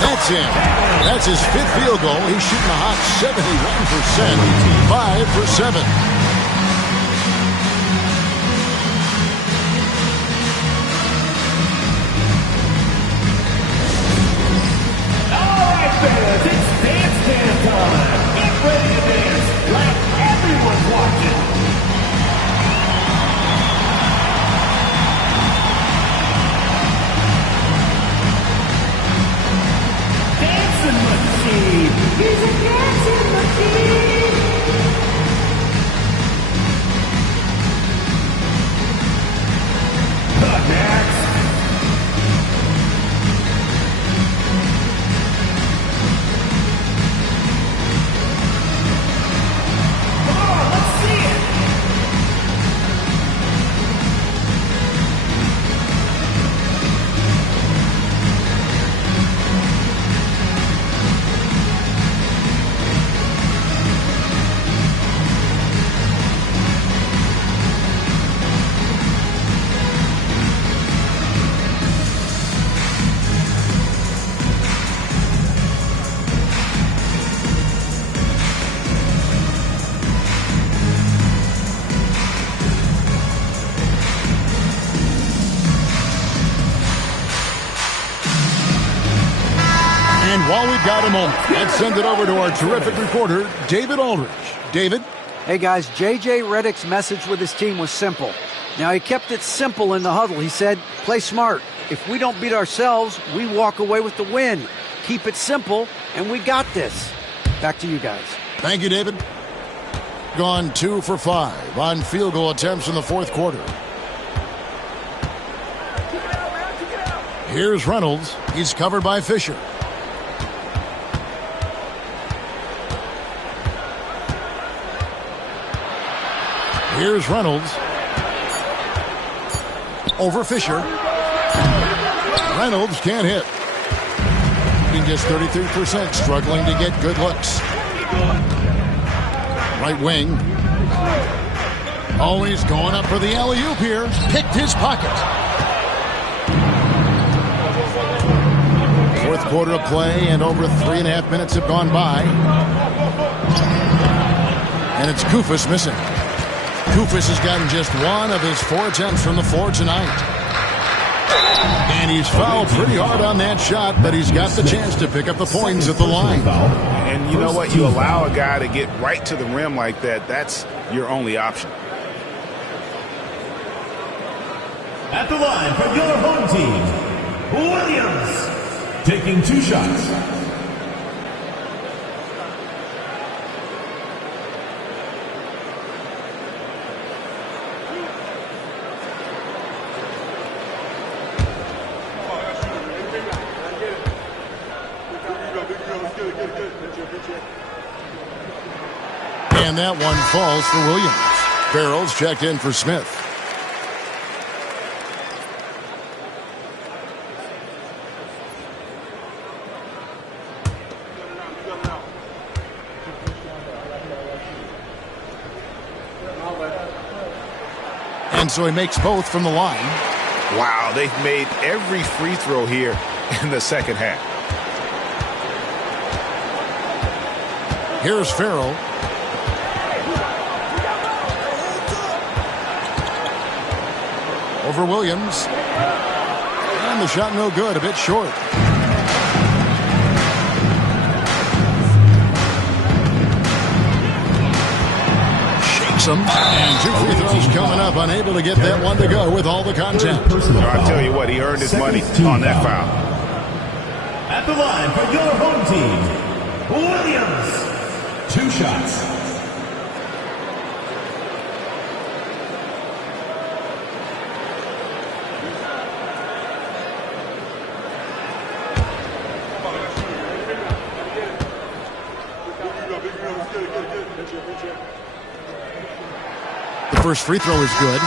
That's him. That's his fifth field goal. He's shooting a hot 71%. 5 for 7. All right, fans, it's dance time. Get ready to dance like everyone's watching. He's a dancing machine. Next. Come on, let's see it. And while we've got a moment, let's send it over to our terrific reporter, David Aldridge. David? Hey, guys, J.J. Redick's message with his team was simple. Now, he kept it simple in the huddle. He said, play smart. If we don't beat ourselves, we walk away with the win. Keep it simple, and we got this. Back to you guys. Thank you, David. Gone 2 for 5 on field goal attempts in the fourth quarter. Here's Reynolds. He's covered by Fisher. Here's Reynolds. Over Fisher. Reynolds can't hit. He just 33%, struggling to get good looks. Right wing. Always going up for the alley-oop here. Picked his pocket. Fourth quarter of play, and over 3.5 minutes have gone by. And it's Koufos missing. Koufos has gotten just 1 of his 4 attempts from the floor tonight. And he's fouled pretty hard on that shot, but he's got the chance to pick up the points at the line. And you know what? You allow a guy to get right to the rim like that, that's your only option. At the line for your home team, Williams, taking 2 shots. And that one falls for Williams. Farrell's checked in for Smith. And so he makes both from the line. Wow, they've made every free throw here in the second half. Here's Farrell. Over Williams. And the shot no good, a bit short. Shakes him. And 2 free throws coming up. Unable to get that one to go with all the contact. I'll tell you what, he earned his money on that foul. At the line for your home team, Williams, 2 shots. The first free throw is good.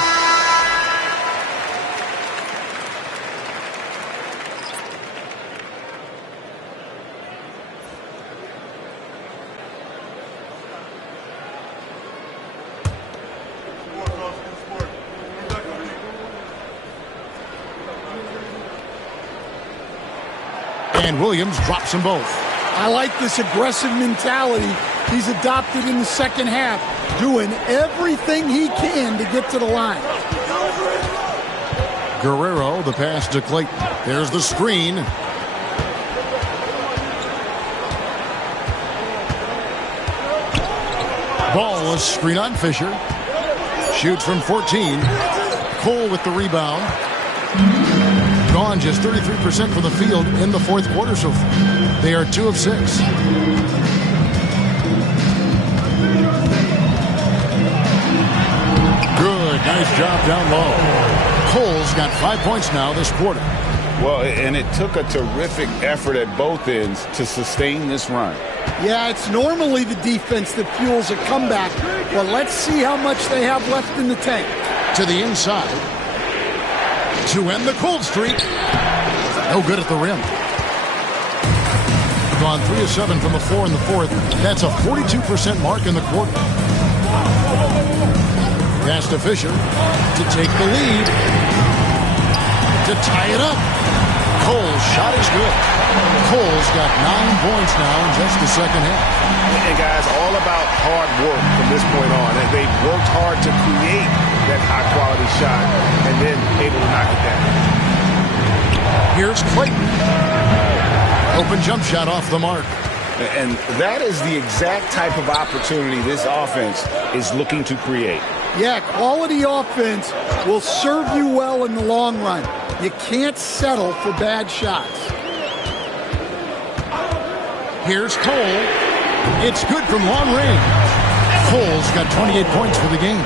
And Williams drops them both. I like this aggressive mentality he's adopted in the second half, doing everything he can to get to the line. Guerrero, the pass to Clayton. There's the screen. Ball is screen on Fisher. Shoots from 14. Cole with the rebound. Gone just 33% from the field in the fourth quarter so far. They are 2 of 6. Good, nice job down low. Cole's got 5 points now this quarter. Well, and it took a terrific effort at both ends to sustain this run. Yeah, it's normally the defense that fuels a comeback, but let's see how much they have left in the tank. To the inside. To end the cold streak. No good at the rim. Gone 3 of 7 from the floor in the fourth. That's a 42% mark in the quarter. Pass to Fisher to take the lead. To tie it up. Cole's shot is good. Cole's got 9 points now in just the second half. And guys, all about hard work from this point on. And they've worked hard to create that high-quality shot and then able to knock it down. Here's Clayton. Open jump shot off the mark. And that is the exact type of opportunity this offense is looking to create. Yeah, quality offense will serve you well in the long run. You can't settle for bad shots. Here's Cole. It's good from long range. Cole's got 28 points for the game.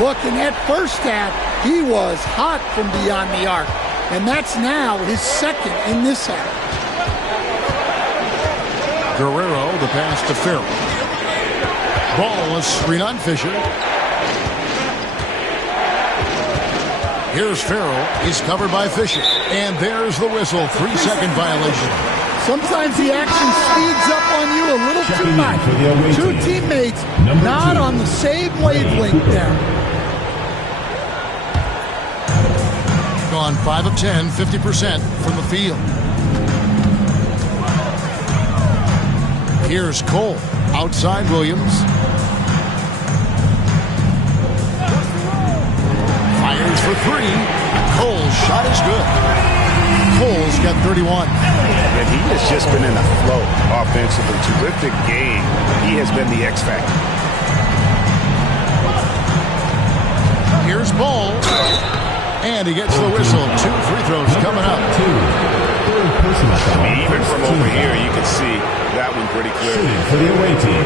Look, in that first half, he was hot from beyond the arc. And that's now his second in this half. Guerrero, the pass to Farrell. Ball is screen on Fisher. Here's Farrell. He's covered by Fisher. And there's the whistle. 3-second violation. Sometimes the action speeds up on you a little too much. 2 teammates not on the same wavelength there. Gone 5 of 10, 50% from the field. Here's Cole. Outside Williams. Fires for three. Cole's shot is good. Cole's got 31. And he has just been in a flow offensively. Terrific game. He has been the X factor. Here's Ball. And he gets the whistle. 2 free throws coming up. I mean, even from over here, you can see that one pretty clearly. For the away team,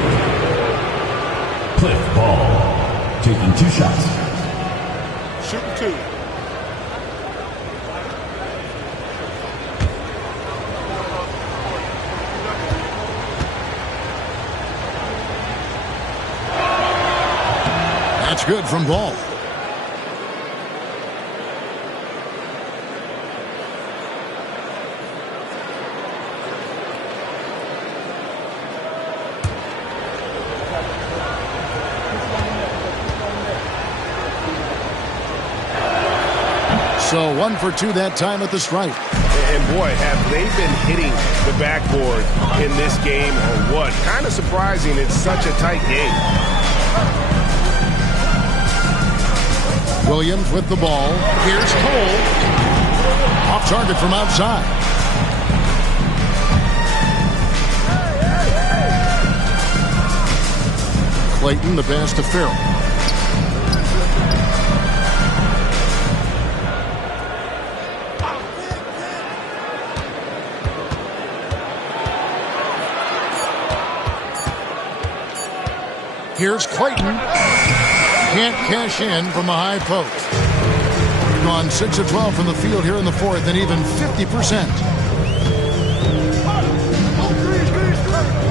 Cliff Ball, taking 2 shots. Shooting 2. That's good from Ball. So 1 for 2 that time at the stripe. And boy, have they been hitting the backboard in this game or what? Kind of surprising. It's such a tight game. Williams with the ball. Here's Cole. Off target from outside. Clayton, the pass to Farrell. Here's Clayton. Can't cash in from the high post. We've gone 6 of 12 from the field here in the fourth and even 50%.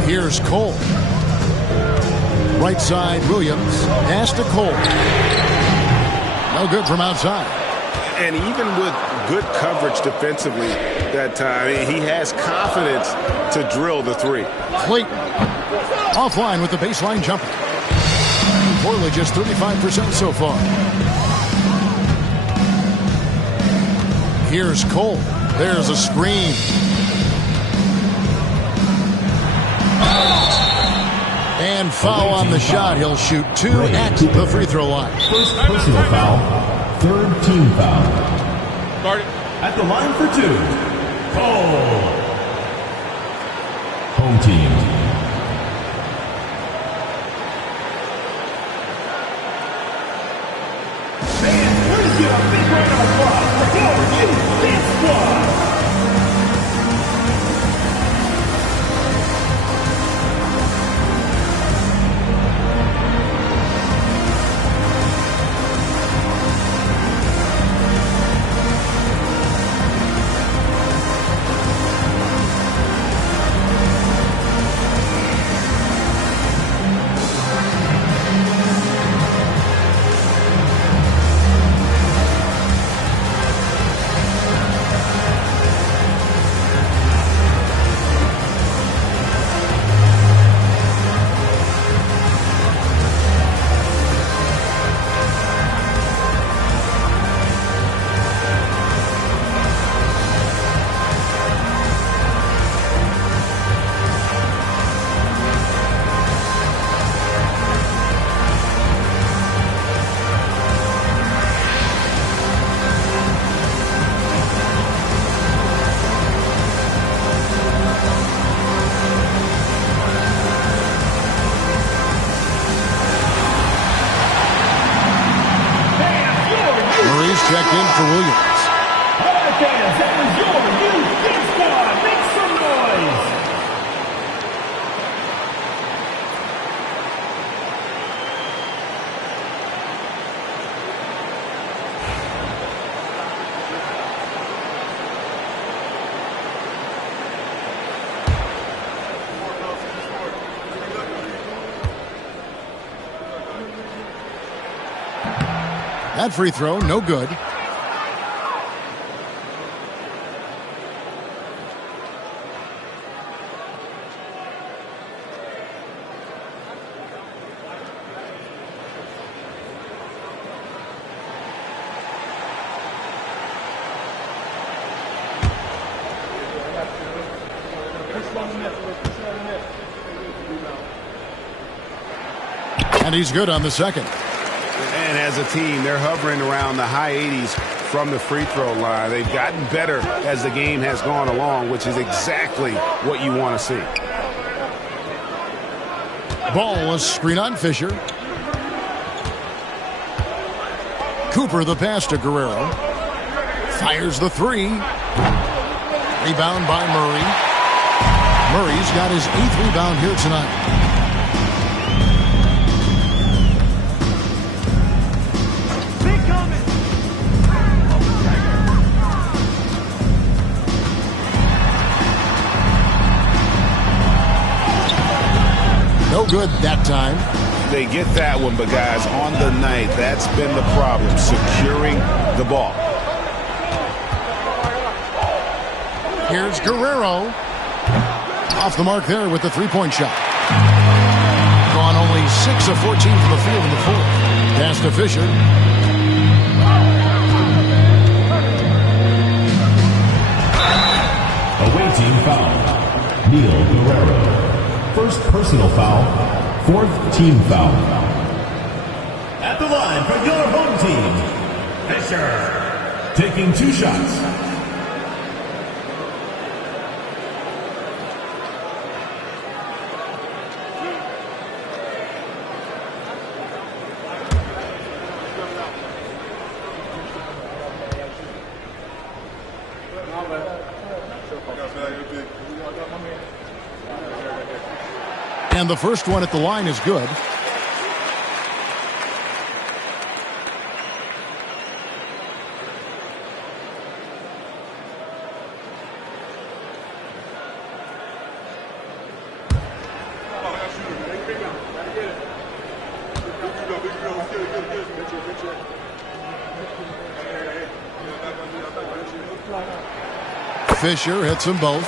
Here's Cole. Right side, Williams. Pass to Cole. No good from outside. And even with good coverage defensively that time, he has confidence to drill the 3. Clayton. Offline with the baseline jumper. Poorly, just 35% so far. Here's Cole. There's a screen. And foul on the shot. He'll shoot 2 at the free throw line. First personal foul, 3rd team foul. Guard it. At the line for 2, Cole. Home team. Give a big round of applause for your this squad. Checked in for Williams. All right, fans, that was your this squad. Make some noise. That free throw, no good. And he's good on the second. And as a team, they're hovering around the high 80s from the free throw line. They've gotten better as the game has gone along, which is exactly what you want to see. Ball, a screen on Fisher. Cooper the pass to Guerrero. Fires the three. Rebound by Murray. Murray's got his 8th rebound here tonight. No good that time. They get that one, but guys, on the night, that's been the problem, securing the ball. Here's Guerrero. Off the mark there with the three-point shot. Gone only 6 of 14 from the field in the fourth. Pass to Fisher. Away team foul. Neil Guerrero. First personal foul. 4th team foul. At the line for your home team, Fisher. Taking 2 shots. And the first one at the line is good. Fisher hits them both.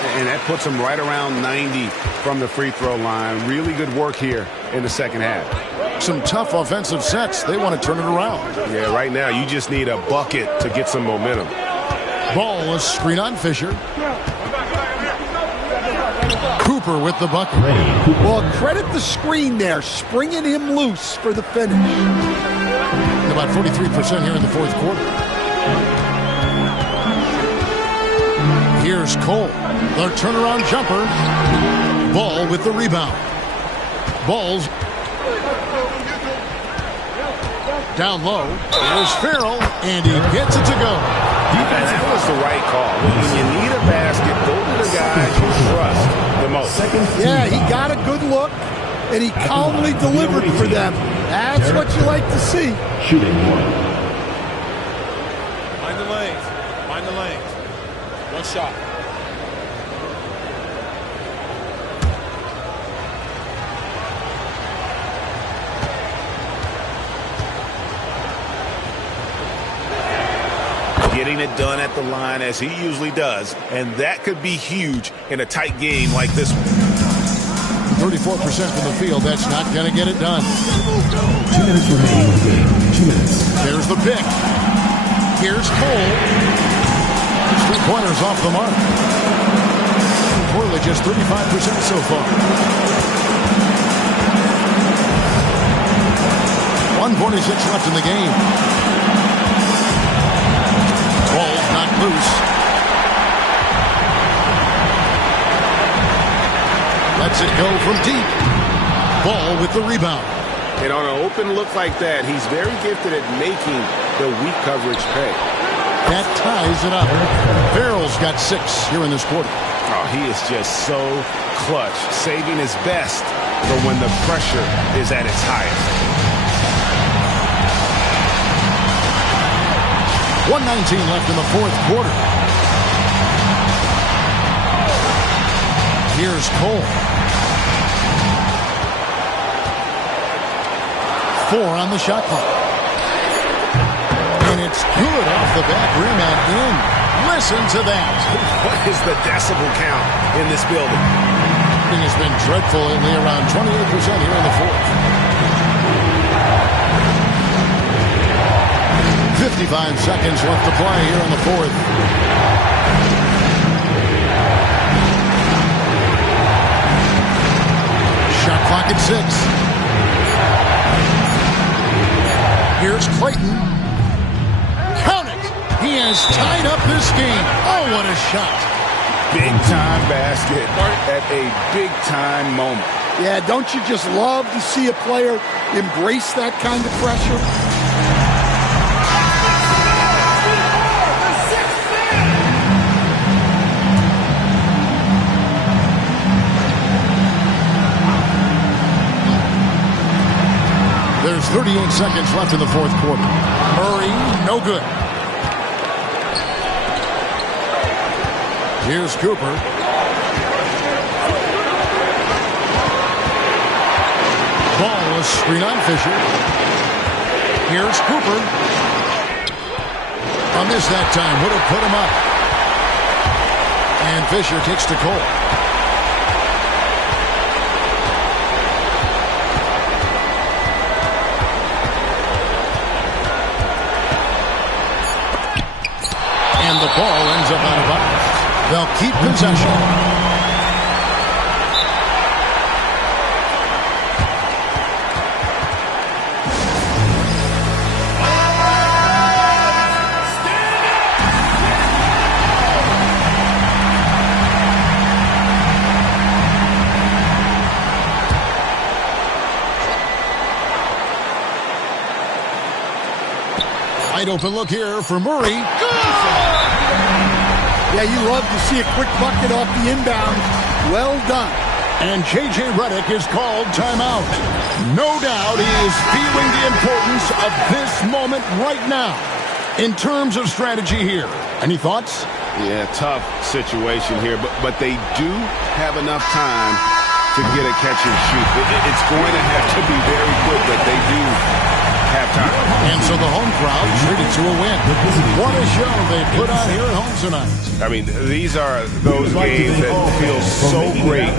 And that puts them right around 90 from the free throw line. Really good work here in the second half. Some tough offensive sets. They want to turn it around. Yeah, right now you just need a bucket to get some momentum. Ball, a screen on Fisher. Cooper with the bucket. Well, credit the screen there, springing him loose for the finish. About 43% here in the fourth quarter. Here's Cole. The turnaround jumper. Ball with the rebound. Ball's down low. Here's Farrell, and he gets it to go. And that was the right call. When you need a basket, go to the guy you trust the most. Yeah, he got a good look, and he calmly delivered for them. That's what you like to see. Shooting 1. Mind the lanes. Mind the lanes. One shot. Getting it done at the line as he usually does, and that could be huge in a tight game like this one. 34% from the field. That's not going to get it done. 2 minutes remaining in the game. 2 minutes. There's the pick. Here's Cole. 3-pointers off the mark. Portland just 35% so far. 1:46 left in the game. Ball's not loose. Lets it go from deep. Ball with the rebound. And on an open look like that, he's very gifted at making the weak coverage pay. That ties it up. Farrell's got 6 here in this quarter. Oh, he is just so clutch, saving his best for when the pressure is at its highest. 1:19 left in the fourth quarter. Here's Cole. 4 on the shot clock. And it's good off the back rim and in. Listen to that. What is the decibel count in this building? It has been dreadful lately, around 28% here in the fourth. 55 seconds left to play here in the fourth. Shot clock at 6. Here's Clayton. Count it. He has tied up this game. Oh, what a shot. Big time basket at a big time moment. Yeah, don't you just love to see a player embrace that kind of pressure? There's 38 seconds left in the fourth quarter. Murray, no good. Here's Cooper. Ball is screen on Fisher. Here's Cooper. A miss that time. Would have put him up. And Fisher kicks to Cole. And the ball ends up out of bounds. They'll keep possession. Wide open look here for Murray. Good! Yeah, you love to see a quick bucket off the inbound. Well done. And J.J. Redick is called timeout. No doubt he is feeling the importance of this moment right now in terms of strategy here. Any thoughts? Yeah, tough situation here, but they do have enough time to get a catch and shoot. It's going to have to be very quick, but they do have time. And so the home crowd treated to a win. What a show they put on here at home tonight. I mean, these are those games that feel so great